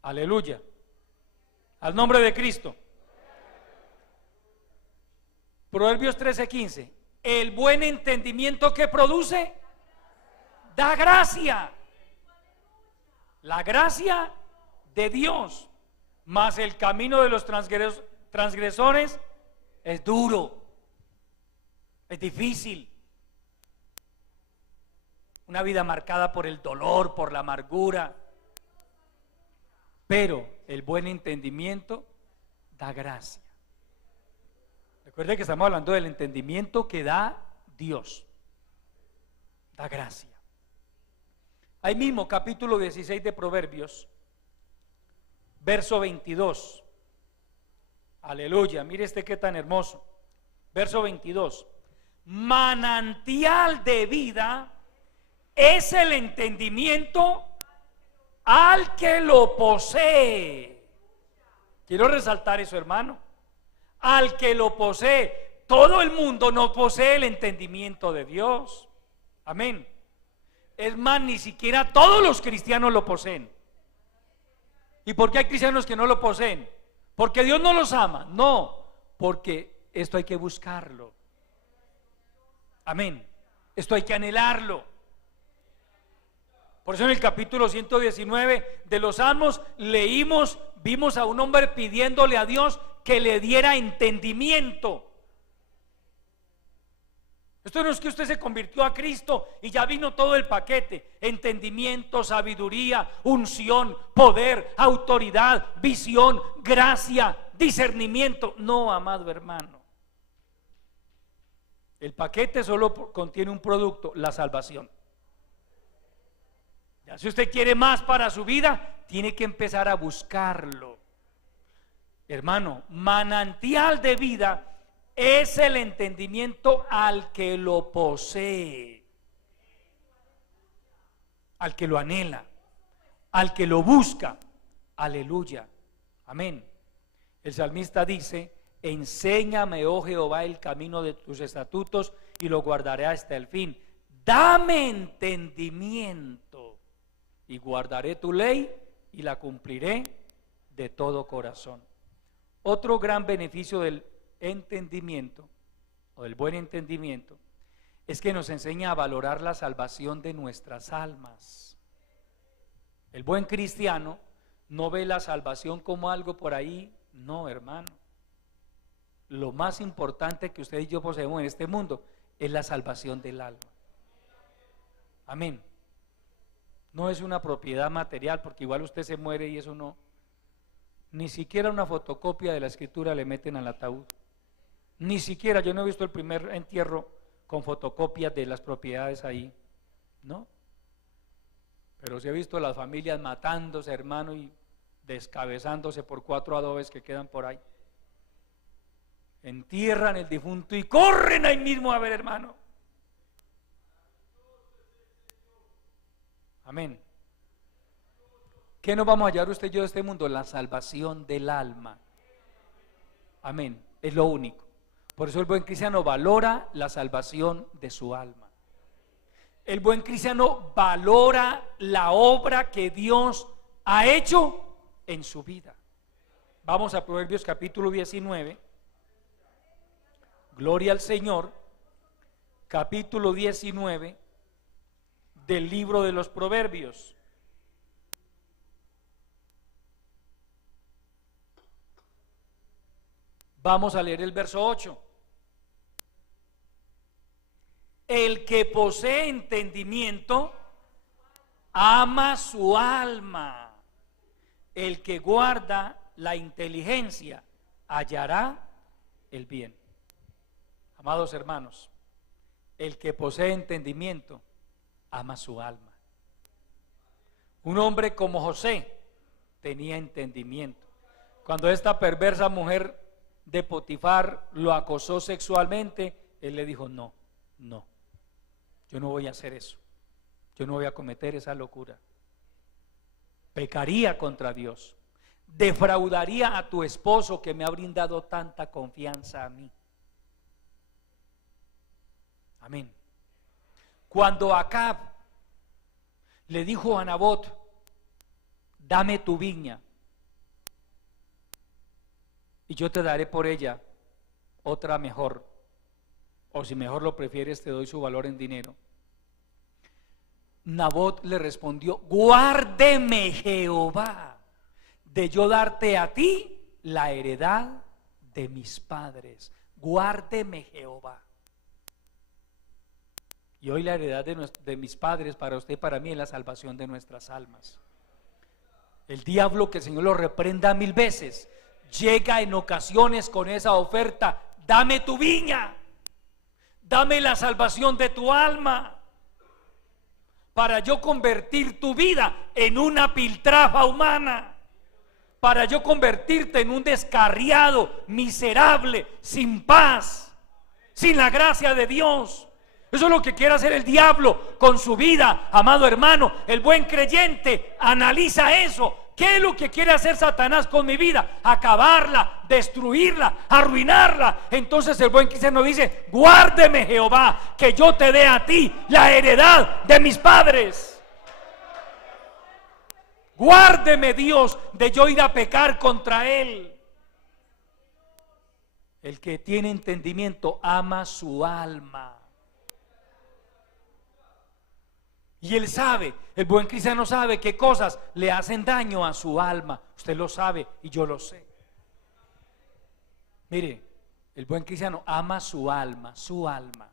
Aleluya. Al nombre de Cristo. Proverbios 13:15. El buen entendimiento que produce da gracia. La gracia de Dios. Mas el camino de los transgresores es duro, es difícil. Una vida marcada por el dolor, por la amargura. Pero el buen entendimiento da gracia. Recuerde que estamos hablando del entendimiento que da Dios. Da gracia. Ahí mismo, capítulo 16 de Proverbios, verso 22. Aleluya, mire este que tan hermoso. Verso 22. Manantial de vida es el entendimiento al que lo posee. Quiero resaltar eso, hermano. Al que lo posee. Todo el mundo no posee el entendimiento de Dios. Amén. Es más, ni siquiera todos los cristianos lo poseen. ¿Y por qué hay cristianos que no lo poseen? ¿Porque Dios no los ama? No, porque esto hay que buscarlo. Amén. Esto hay que anhelarlo. Por eso en el capítulo 119 de los Salmos vimos a un hombre pidiéndole a Dios que le diera entendimiento. Esto no es que usted se convirtió a Cristo y ya vino todo el paquete: entendimiento, sabiduría, unción, poder, autoridad, visión, gracia, discernimiento. No, amado hermano. El paquete solo contiene un producto: la salvación. Ya, si usted quiere más para su vida, tiene que empezar a buscarlo. Hermano, manantial de vida es el entendimiento al que lo posee, al que lo anhela, al que lo busca. Aleluya. Amén. El salmista dice: enséñame, oh Jehová, el camino de tus estatutos y lo guardaré hasta el fin. Dame entendimiento y guardaré tu ley y la cumpliré de todo corazón. Otro gran beneficio del entendimiento o del buen entendimiento es que nos enseña a valorar la salvación de nuestras almas. El buen cristiano no ve la salvación como algo por ahí. No, hermano. Lo más importante que usted y yo poseemos en este mundo es la salvación del alma. Amén. No es una propiedad material, porque igual usted se muere y eso no. Ni siquiera una fotocopia de la escritura le meten al ataúd. Ni siquiera, yo no he visto el primer entierro con fotocopias de las propiedades ahí, ¿no? Pero sí he visto las familias matándose, hermano, y descabezándose por 4 adobes que quedan por ahí. Entierran el difunto y corren ahí mismo a ver, hermano. Amén. ¿Qué nos vamos a hallar usted y yo de este mundo? La salvación del alma. Amén. Es lo único. Por eso el buen cristiano valora la salvación de su alma. El buen cristiano valora la obra que Dios ha hecho en su vida. Vamos a Proverbios capítulo 19. Gloria al Señor. Capítulo 19 del libro de los Proverbios. Vamos a leer el verso 8. El que posee entendimiento ama su alma. El que guarda la inteligencia hallará el bien. Amados hermanos, el que posee entendimiento ama su alma. Un hombre como José tenía entendimiento. Cuando esta perversa mujer de Potifar lo acosó sexualmente, él le dijo: no, yo no voy a hacer eso, yo no voy a cometer esa locura. Pecaría contra Dios, defraudaría a tu esposo que me ha brindado tanta confianza a mí. Amén. Cuando Acab le dijo a Nabot: dame tu viña y yo te daré por ella otra mejor, o si mejor lo prefieres te doy su valor en dinero. Nabot le respondió: guárdeme Jehová de yo darte a ti la heredad de mis padres. Guárdeme Jehová. Y hoy la heredad de mis padres para usted y para mí es la salvación de nuestras almas. El diablo, que el Señor lo reprenda 1000 veces, llega en ocasiones con esa oferta: dame tu viña, dame la salvación de tu alma, para yo convertir tu vida en una piltrafa humana, para yo convertirte en un descarriado, miserable, sin paz, sin la gracia de Dios. Eso es lo que quiere hacer el diablo con su vida, amado hermano. El buen creyente analiza eso. ¿Qué es lo que quiere hacer Satanás con mi vida? Acabarla, destruirla, arruinarla. Entonces el buen cristiano dice: guárdeme Jehová, que yo te dé a ti la heredad de mis padres. Guárdeme Dios de yo ir a pecar contra Él. El que tiene entendimiento ama su alma. Y él sabe, el buen cristiano sabe qué cosas le hacen daño a su alma. Usted lo sabe y yo lo sé. Mire, el buen cristiano ama su alma, su alma.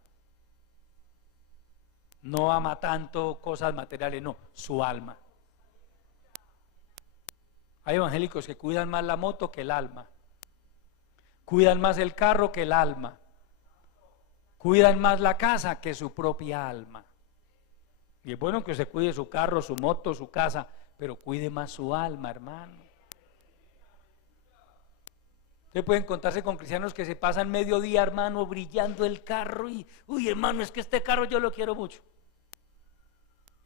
No ama tanto cosas materiales, no, su alma. Hay evangélicos que cuidan más la moto que el alma. Cuidan más el carro que el alma. Cuidan más la casa que su propia alma. Y es bueno que usted cuide su carro, su moto, su casa, pero cuide más su alma, hermano. Usted puede encontrarse con cristianos que se pasan medio día, hermano, brillando el carro y, uy, hermano, es que este carro yo lo quiero mucho.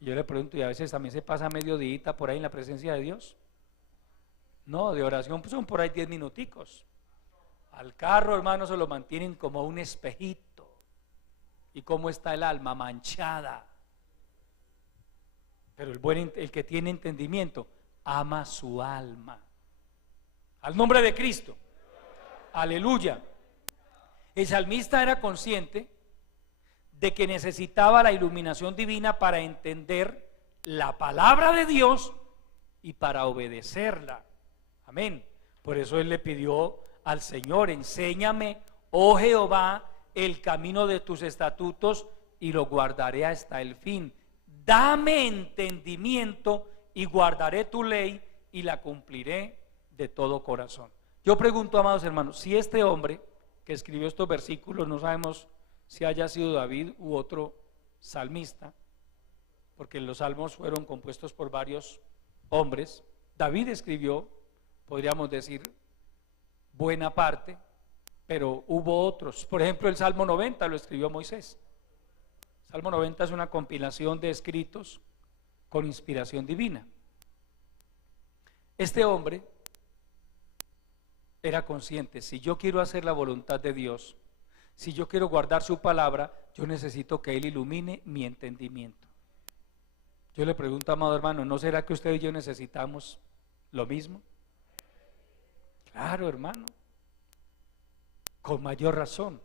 Y yo le pregunto, ¿y a veces también se pasa medio día por ahí en la presencia de Dios? No, de oración pues son por ahí 10 minuticos. Al carro, hermano, se lo mantienen como un espejito. ¿Y cómo está el alma? Manchada. Pero el que tiene entendimiento ama su alma. Al nombre de Cristo. Aleluya. El salmista era consciente de que necesitaba la iluminación divina para entender la palabra de Dios y para obedecerla. Amén. Por eso él le pidió al Señor: enséñame, oh Jehová, el camino de tus estatutos y lo guardaré hasta el fin. dame entendimiento y guardaré tu ley y la cumpliré de todo corazón. Yo pregunto, amados hermanos, si este hombre que escribió estos versículos, no sabemos si haya sido David u otro salmista, porque los salmos fueron compuestos por varios hombres. David escribió, podríamos decir, buena parte, pero hubo otros. Por ejemplo, el Salmo 90 lo escribió Moisés. Salmo 90 es una compilación de escritos con inspiración divina. Este hombre era consciente: si yo quiero hacer la voluntad de Dios, si yo quiero guardar su palabra, yo necesito que Él ilumine mi entendimiento. Yo le pregunto, amado hermano, ¿no será que usted y yo necesitamos lo mismo? Claro, hermano, con mayor razón.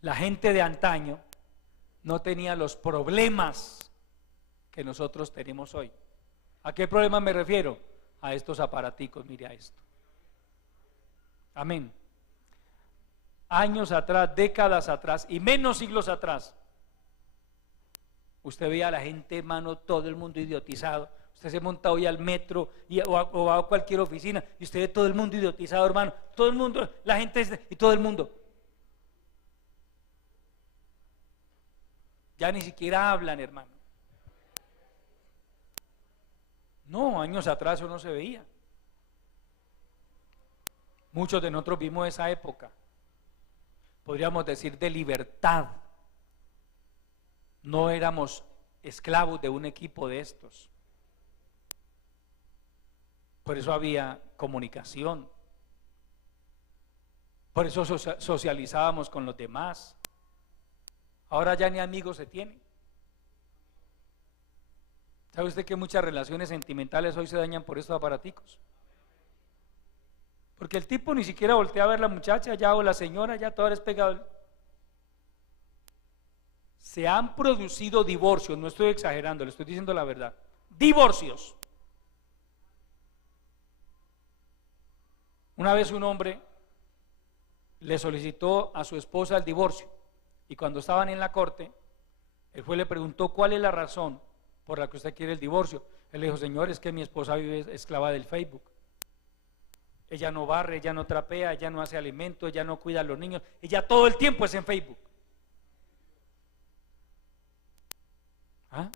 La gente de antaño no tenía los problemas que nosotros tenemos hoy. ¿A qué problemas me refiero? A estos aparaticos, mire a esto. Amén. Años atrás, décadas atrás y menos siglos atrás, usted veía a la gente, hermano, todo el mundo idiotizado. Usted se monta hoy al metro o a cualquier oficina y usted ve todo el mundo idiotizado, hermano. Todo el mundo, la gente y todo el mundo. Ya ni siquiera hablan, hermano. No, años atrás eso no se veía. Muchos de nosotros vimos esa época, podríamos decir, de libertad. No éramos esclavos de un equipo de estos. Por eso había comunicación. Por eso socializábamos con los demás. Ahora ya ni amigos se tienen. ¿Sabe usted que muchas relaciones sentimentales hoy se dañan por estos aparaticos? Porque el tipo ni siquiera voltea a ver a la muchacha ya o la señora, ya todo es pegado. Se han producido divorcios, no estoy exagerando, le estoy diciendo la verdad. Divorcios. Una vez un hombre le solicitó a su esposa el divorcio y cuando estaban en la corte, el juez le preguntó: ¿cuál es la razón por la que usted quiere el divorcio? Él le dijo: señor, es que mi esposa vive esclava del Facebook. Ella no barre, ella no trapea, ella no hace alimento, ella no cuida a los niños, ella todo el tiempo es en Facebook. ¿Ah?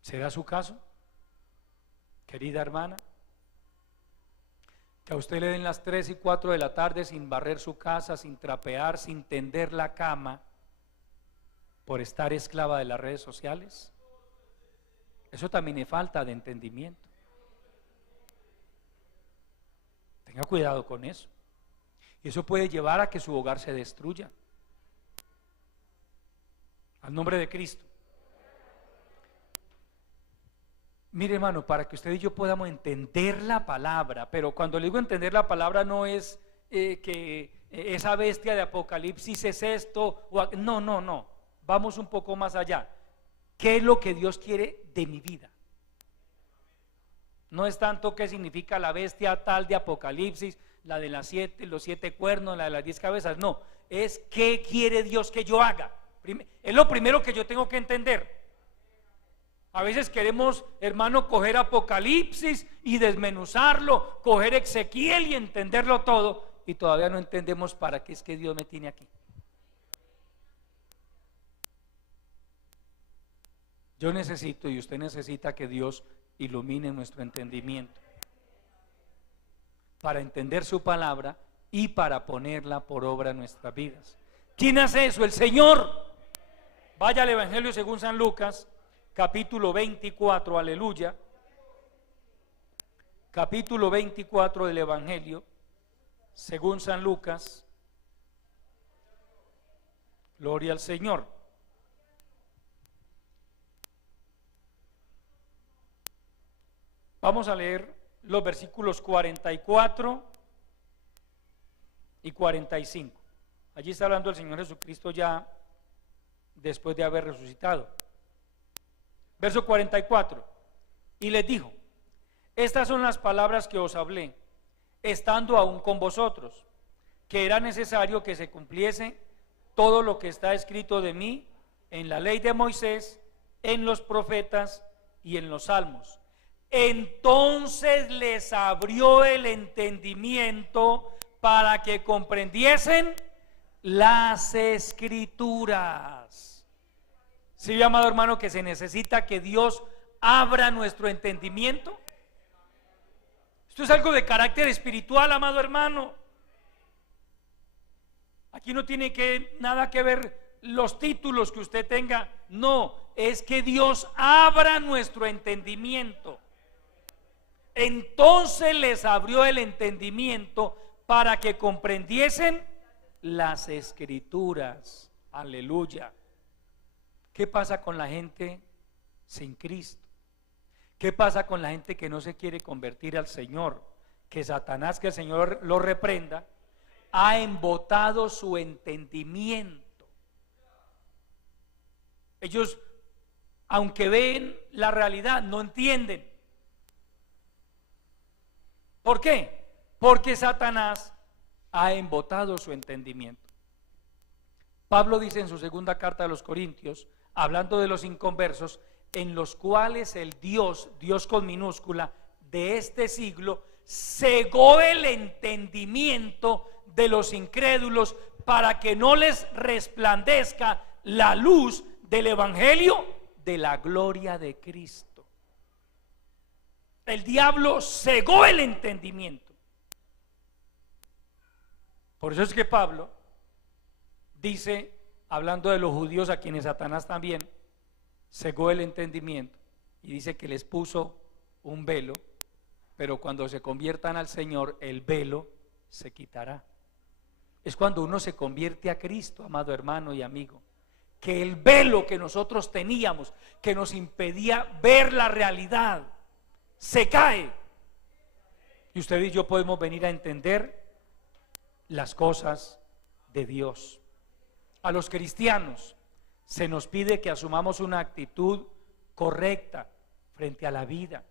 ¿Será su caso, querida hermana? Que a usted le den las 3 y 4 de la tarde sin barrer su casa, sin trapear, sin tender la cama, por estar esclava de las redes sociales. Eso también es falta de entendimiento. Tenga cuidado con eso. Y eso puede llevar a que su hogar se destruya. Al nombre de Cristo. Mire, hermano, para que usted y yo podamos entender la palabra, pero cuando le digo entender la palabra no es que esa bestia de Apocalipsis es esto, no, vamos un poco más allá. ¿Qué es lo que Dios quiere de mi vida? No es tanto qué significa la bestia tal de Apocalipsis, la de los 7 cuernos, la de las 10 cabezas, no, es qué quiere Dios que yo haga. Es lo primero que yo tengo que entender. A veces queremos, hermano, coger Apocalipsis y desmenuzarlo, coger Ezequiel y entenderlo todo, y todavía no entendemos para qué es que Dios me tiene aquí. Yo necesito y usted necesita que Dios ilumine nuestro entendimiento para entender su palabra y para ponerla por obra en nuestras vidas. ¿Quién hace eso? El Señor. Vaya al Evangelio según San Lucas, capítulo 24, aleluya. Capítulo 24 del Evangelio según San Lucas. Gloria al Señor. Vamos a leer los versículos 44 y 45. Allí está hablando el Señor Jesucristo ya después de haber resucitado. Verso 44. Y les dijo: estas son las palabras que os hablé, estando aún con vosotros, que era necesario que se cumpliese todo lo que está escrito de mí en la ley de Moisés, en los profetas y en los salmos. Entonces les abrió el entendimiento para que comprendiesen las Escrituras. ¿Sí, amado hermano, que se necesita que Dios abra nuestro entendimiento? Esto es algo de carácter espiritual, amado hermano. Aquí no tiene nada que ver los títulos que usted tenga. No, es que Dios abra nuestro entendimiento. Entonces les abrió el entendimiento para que comprendiesen las Escrituras. Aleluya. ¿Qué pasa con la gente sin Cristo? ¿Qué pasa con la gente que no se quiere convertir al Señor? Que Satanás, que el Señor lo reprenda, ha embotado su entendimiento. Ellos, aunque ven la realidad, no entienden. ¿Por qué? Porque Satanás ha embotado su entendimiento. Pablo dice en su segunda carta a los Corintios, hablando de los inconversos, en los cuales el Dios con minúscula, de este siglo, cegó el entendimiento de los incrédulos para que no les resplandezca la luz del evangelio de la gloria de Cristo. El diablo cegó el entendimiento. Por eso es que Pablo dice, hablando de los judíos a quienes Satanás también cegó el entendimiento, y dice que les puso un velo, pero cuando se conviertan al Señor, el velo se quitará. Es cuando uno se convierte a Cristo, amado hermano y amigo, que el velo que nosotros teníamos, que nos impedía ver la realidad, se cae, y usted y yo podemos venir a entender las cosas de Dios. A los cristianos se nos pide que asumamos una actitud correcta frente a la vida,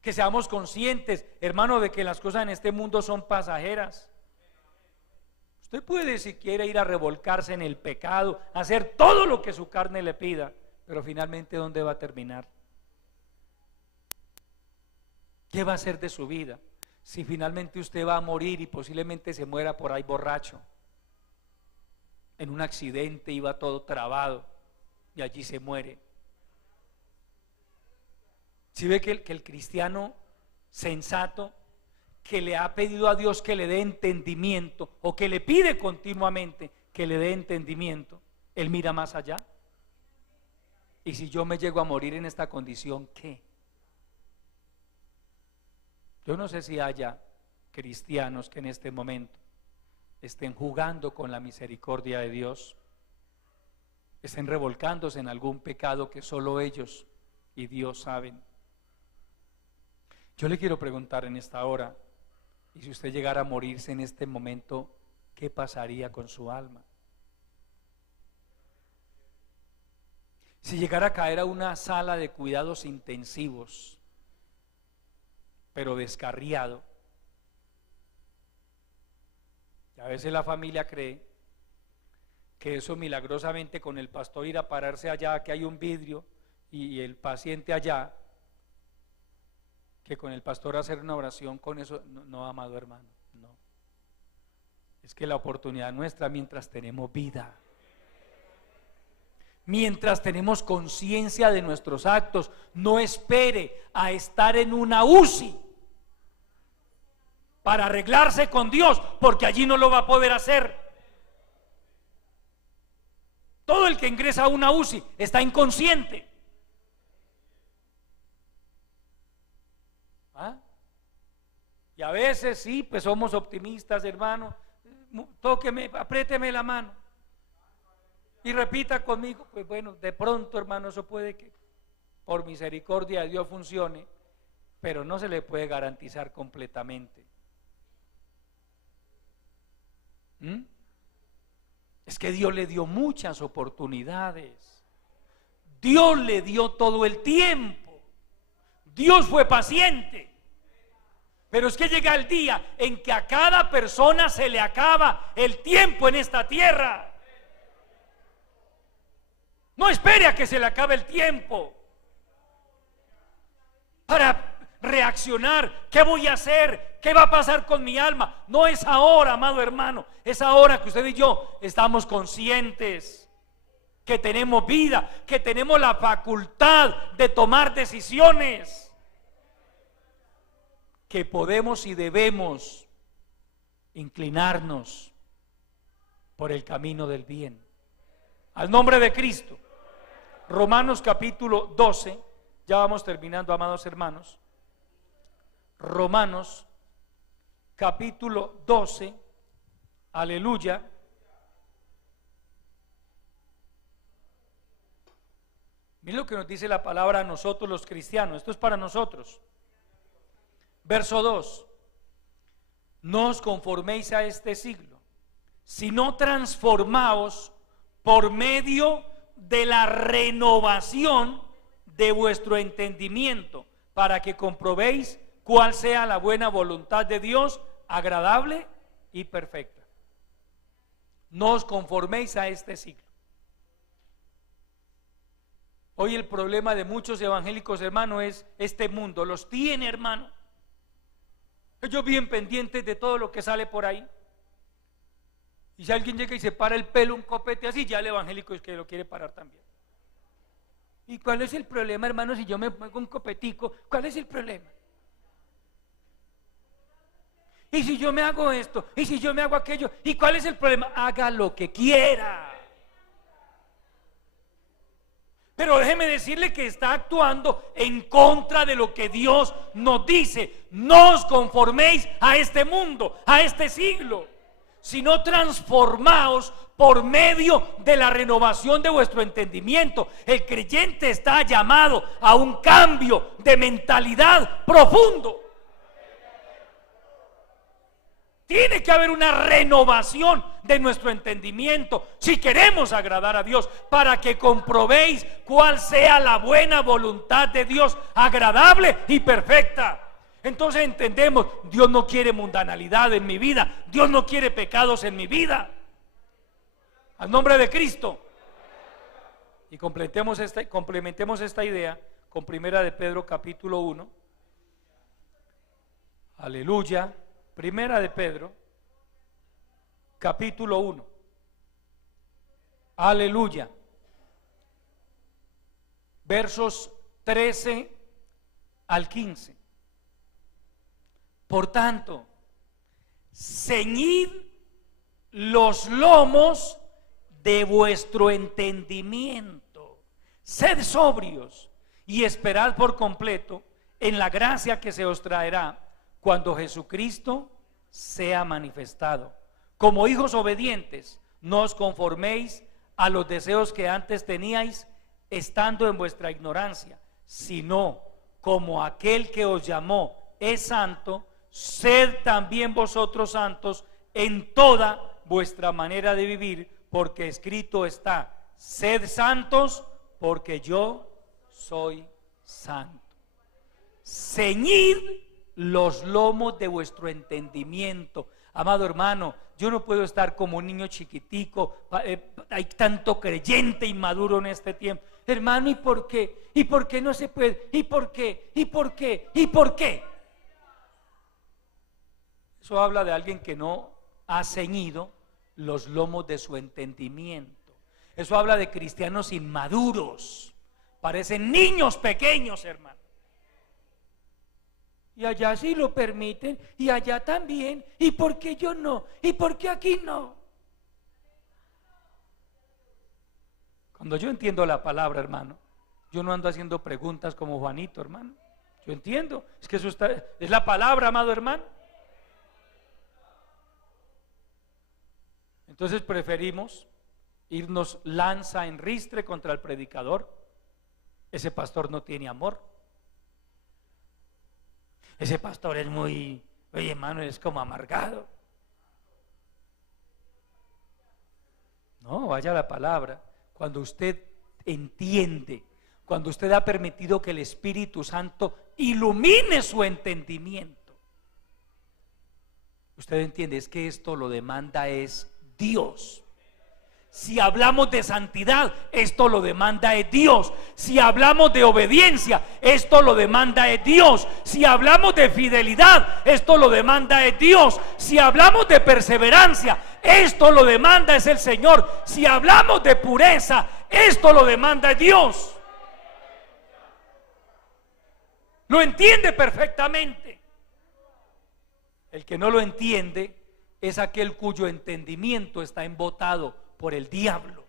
que seamos conscientes, hermano, de que las cosas en este mundo son pasajeras. Usted puede, si quiere, ir a revolcarse en el pecado, hacer todo lo que su carne le pida, pero finalmente, ¿dónde va a terminar? ¿Qué va a hacer de su vida si finalmente usted va a morir y posiblemente se muera por ahí borracho, en un accidente, y va todo trabado y allí se muere? Si ve que el cristiano sensato, que le ha pedido a Dios que le dé entendimiento, o que le pide continuamente que le dé entendimiento, él mira más allá. Y si yo me llego a morir en esta condición, ¿qué? Yo no sé si haya cristianos que en este momento estén jugando con la misericordia de Dios, estén revolcándose en algún pecado que solo ellos y Dios saben. Yo le quiero preguntar en esta hora, y si usted llegara a morirse en este momento, ¿qué pasaría con su alma? Si llegara a caer a una sala de cuidados intensivos, pero descarriado, y a veces la familia cree que eso milagrosamente con el pastor ir a pararse allá, que hay un vidrio, y el paciente allá, que con el pastor hacer una oración, con eso, no, amado hermano, no. Es que la oportunidad nuestra mientras tenemos vida, mientras tenemos conciencia de nuestros actos, no espere a estar en una UCI para arreglarse con Dios, porque allí no lo va a poder hacer. Todo el que ingresa a una UCI está inconsciente. ¿Ah? Y a veces sí, pues somos optimistas, hermano. Tóqueme, apriéteme la mano y repita conmigo. Pues bueno, de pronto, hermano, eso puede que por misericordia de Dios funcione, pero no se le puede garantizar completamente. Es que Dios le dio muchas oportunidades, Dios le dio todo el tiempo, Dios fue paciente, pero es que llega el día en que a cada persona se le acaba el tiempo en esta tierra. No espere a que se le acabe el tiempo para reaccionar. ¿Qué voy a hacer? ¿Qué va a pasar con mi alma? No es ahora, amado hermano. Es ahora que usted y yo estamos conscientes que tenemos vida, que tenemos la facultad de tomar decisiones, que podemos y debemos inclinarnos por el camino del bien. Al nombre de Cristo. Romanos capítulo 12, ya vamos terminando, amados hermanos. Romanos capítulo 12, aleluya. Miren lo que nos dice la palabra a nosotros los cristianos. Esto es para nosotros. Verso 2: no os conforméis a este siglo, sino transformaos por medio de la renovación de vuestro entendimiento, para que comprobéis cuál sea la buena voluntad de Dios, agradable y perfecta. No os conforméis a este siglo. Hoy el problema de muchos evangélicos, hermano, es este mundo. Los tiene, hermano. Ellos bien pendientes de todo lo que sale por ahí. Y si alguien llega y se para el pelo, un copete así, ya el evangélico es que lo quiere parar también. ¿Y cuál es el problema, hermano? Si yo me pongo un copetico, ¿cuál es el problema? Y si yo me hago esto, y si yo me hago aquello, ¿y cuál es el problema? Haga lo que quiera. Pero déjeme decirle que está actuando en contra de lo que Dios nos dice. No os conforméis a este mundo, a este siglo, sino transformaos por medio de la renovación de vuestro entendimiento. El creyente está llamado a un cambio de mentalidad profundo. Tiene que haber una renovación de nuestro entendimiento si queremos agradar a Dios, para que comprobéis cuál sea la buena voluntad de Dios, agradable y perfecta. Entonces entendemos, Dios no quiere mundanalidad en mi vida, Dios no quiere pecados en mi vida. Al nombre de Cristo. Y complementemos esta idea con Primera de Pedro capítulo 1. Aleluya. Primera de Pedro capítulo 1. Aleluya. Versos 13 al 15. Por tanto, ceñid los lomos de vuestro entendimiento, sed sobrios y esperad por completo en la gracia que se os traerá cuando Jesucristo sea manifestado. Como hijos obedientes, no os conforméis a los deseos que antes teníais estando en vuestra ignorancia, sino como aquel que os llamó es santo, sed también vosotros santos en toda vuestra manera de vivir, porque escrito está: sed santos porque yo soy santo. Ceñid los lomos de vuestro entendimiento. Amado hermano, yo no puedo estar como un niño chiquitico. Hay tanto creyente inmaduro en este tiempo. Hermano, ¿y por qué? ¿Y por qué no se puede? ¿Y por qué? ¿Y por qué? ¿Y por qué? Eso habla de alguien que no ha ceñido los lomos de su entendimiento. Eso habla de cristianos inmaduros. Parecen niños pequeños, hermano. Y allá sí lo permiten, y allá también. ¿Y por qué yo no? ¿Y por qué aquí no? Cuando yo entiendo la palabra, hermano, yo no ando haciendo preguntas como Juanito, hermano. Yo entiendo, es que eso es la palabra, amado hermano. Entonces preferimos irnos lanza en ristre contra el predicador. Ese pastor no tiene amor. Ese pastor es muy, oye hermano, es como amargado. No, vaya la palabra. Cuando usted entiende, cuando usted ha permitido que el Espíritu Santo ilumine su entendimiento, usted entiende, es que esto lo demanda es Dios. Si hablamos de santidad, esto lo demanda es Dios. Si hablamos de obediencia, esto lo demanda es Dios. Si hablamos de fidelidad, esto lo demanda es Dios. Si hablamos de perseverancia, esto lo demanda es el Señor. Si hablamos de pureza, esto lo demanda es Dios. Lo entiende perfectamente. El que no lo entiende es aquel cuyo entendimiento está embotado por el diablo.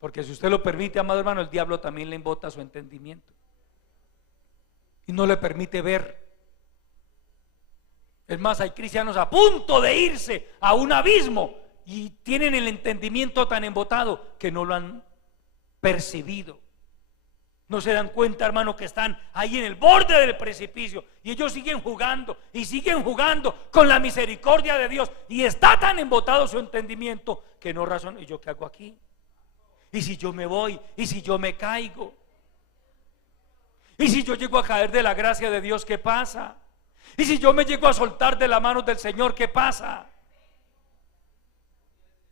Porque si usted lo permite, amado hermano, el diablo también le embota su entendimiento y no le permite ver. Es más, hay cristianos a punto de irse a un abismo y tienen el entendimiento tan embotado que no lo han percibido. No se dan cuenta, hermano, que están ahí en el borde del precipicio y ellos siguen jugando y siguen jugando con la misericordia de Dios, y está tan embotado su entendimiento que no razonan. ¿Y yo qué hago aquí? ¿Y si yo me voy? ¿Y si yo me caigo? ¿Y si yo llego a caer de la gracia de Dios? ¿Qué pasa? ¿Y si yo me llego a soltar de las manos del Señor? ¿Qué pasa?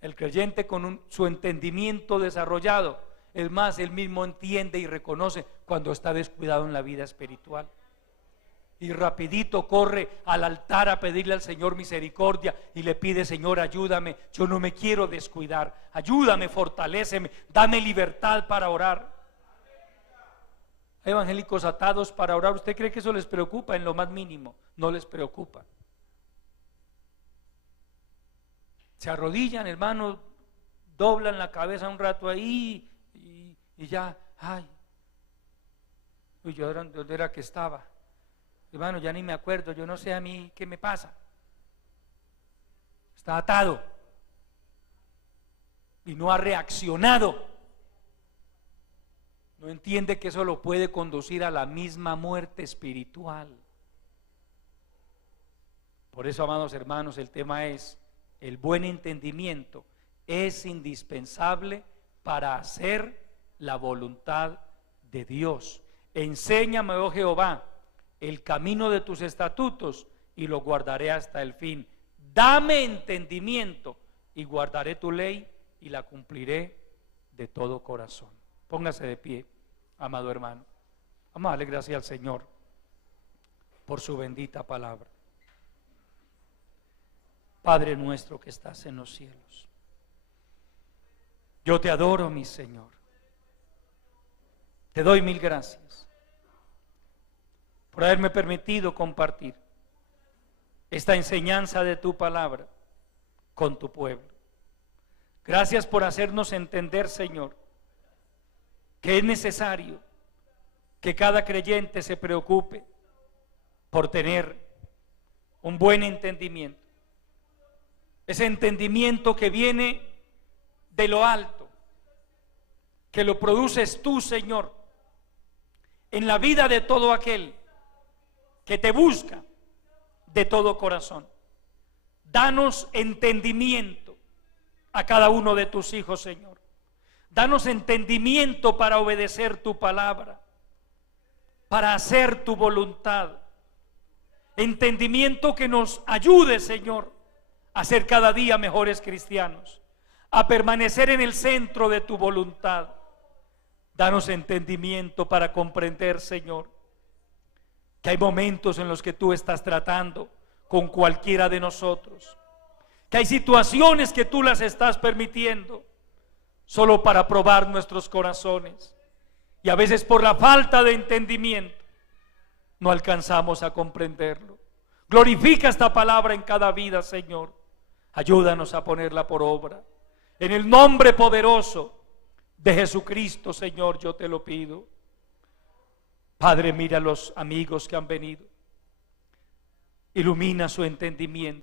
El creyente con su entendimiento desarrollado, es más, él mismo entiende y reconoce cuando está descuidado en la vida espiritual. Y rapidito corre al altar a pedirle al Señor misericordia y le pide: Señor, ayúdame, yo no me quiero descuidar, ayúdame, fortaléceme, dame libertad para orar. Hay evangélicos atados para orar. ¿Usted cree que eso les preocupa? En lo más mínimo, no les preocupa. Se arrodillan, hermano, doblan la cabeza un rato ahí y ya, ay, uy, yo dónde era que estaba, hermano, ya ni me acuerdo, yo no sé a mí qué me pasa. Está atado y no ha reaccionado. No entiende que eso lo puede conducir a la misma muerte espiritual. Por eso, amados hermanos, el tema es: el buen entendimiento es indispensable para hacer la voluntad de Dios. Enséñame, oh Jehová, el camino de tus estatutos y lo guardaré hasta el fin. Dame entendimiento y guardaré tu ley y la cumpliré de todo corazón. Póngase de pie, amado hermano. Vamos a darle gracias al Señor por su bendita palabra. Padre nuestro que estás en los cielos, yo te adoro, mi Señor. Te doy mil gracias por haberme permitido compartir esta enseñanza de tu palabra con tu pueblo. Gracias por hacernos entender, Señor, que es necesario que cada creyente se preocupe por tener un buen entendimiento. Ese entendimiento que viene de lo alto, que lo produces tú, Señor, en la vida de todo aquel que te busca de todo corazón. Danos entendimiento a cada uno de tus hijos, Señor. Danos entendimiento para obedecer tu palabra, para hacer tu voluntad. Entendimiento que nos ayude, Señor, a ser cada día mejores cristianos, a permanecer en el centro de tu voluntad. Danos entendimiento para comprender, Señor, que hay momentos en los que tú estás tratando con cualquiera de nosotros, que hay situaciones que tú las estás permitiendo solo para probar nuestros corazones, y a veces por la falta de entendimiento no alcanzamos a comprenderlo. Glorifica esta palabra en cada vida, Señor. Ayúdanos a ponerla por obra. En el nombre poderoso de Jesucristo, Señor, yo te lo pido. Padre, mira a los amigos que han venido. Ilumina su entendimiento.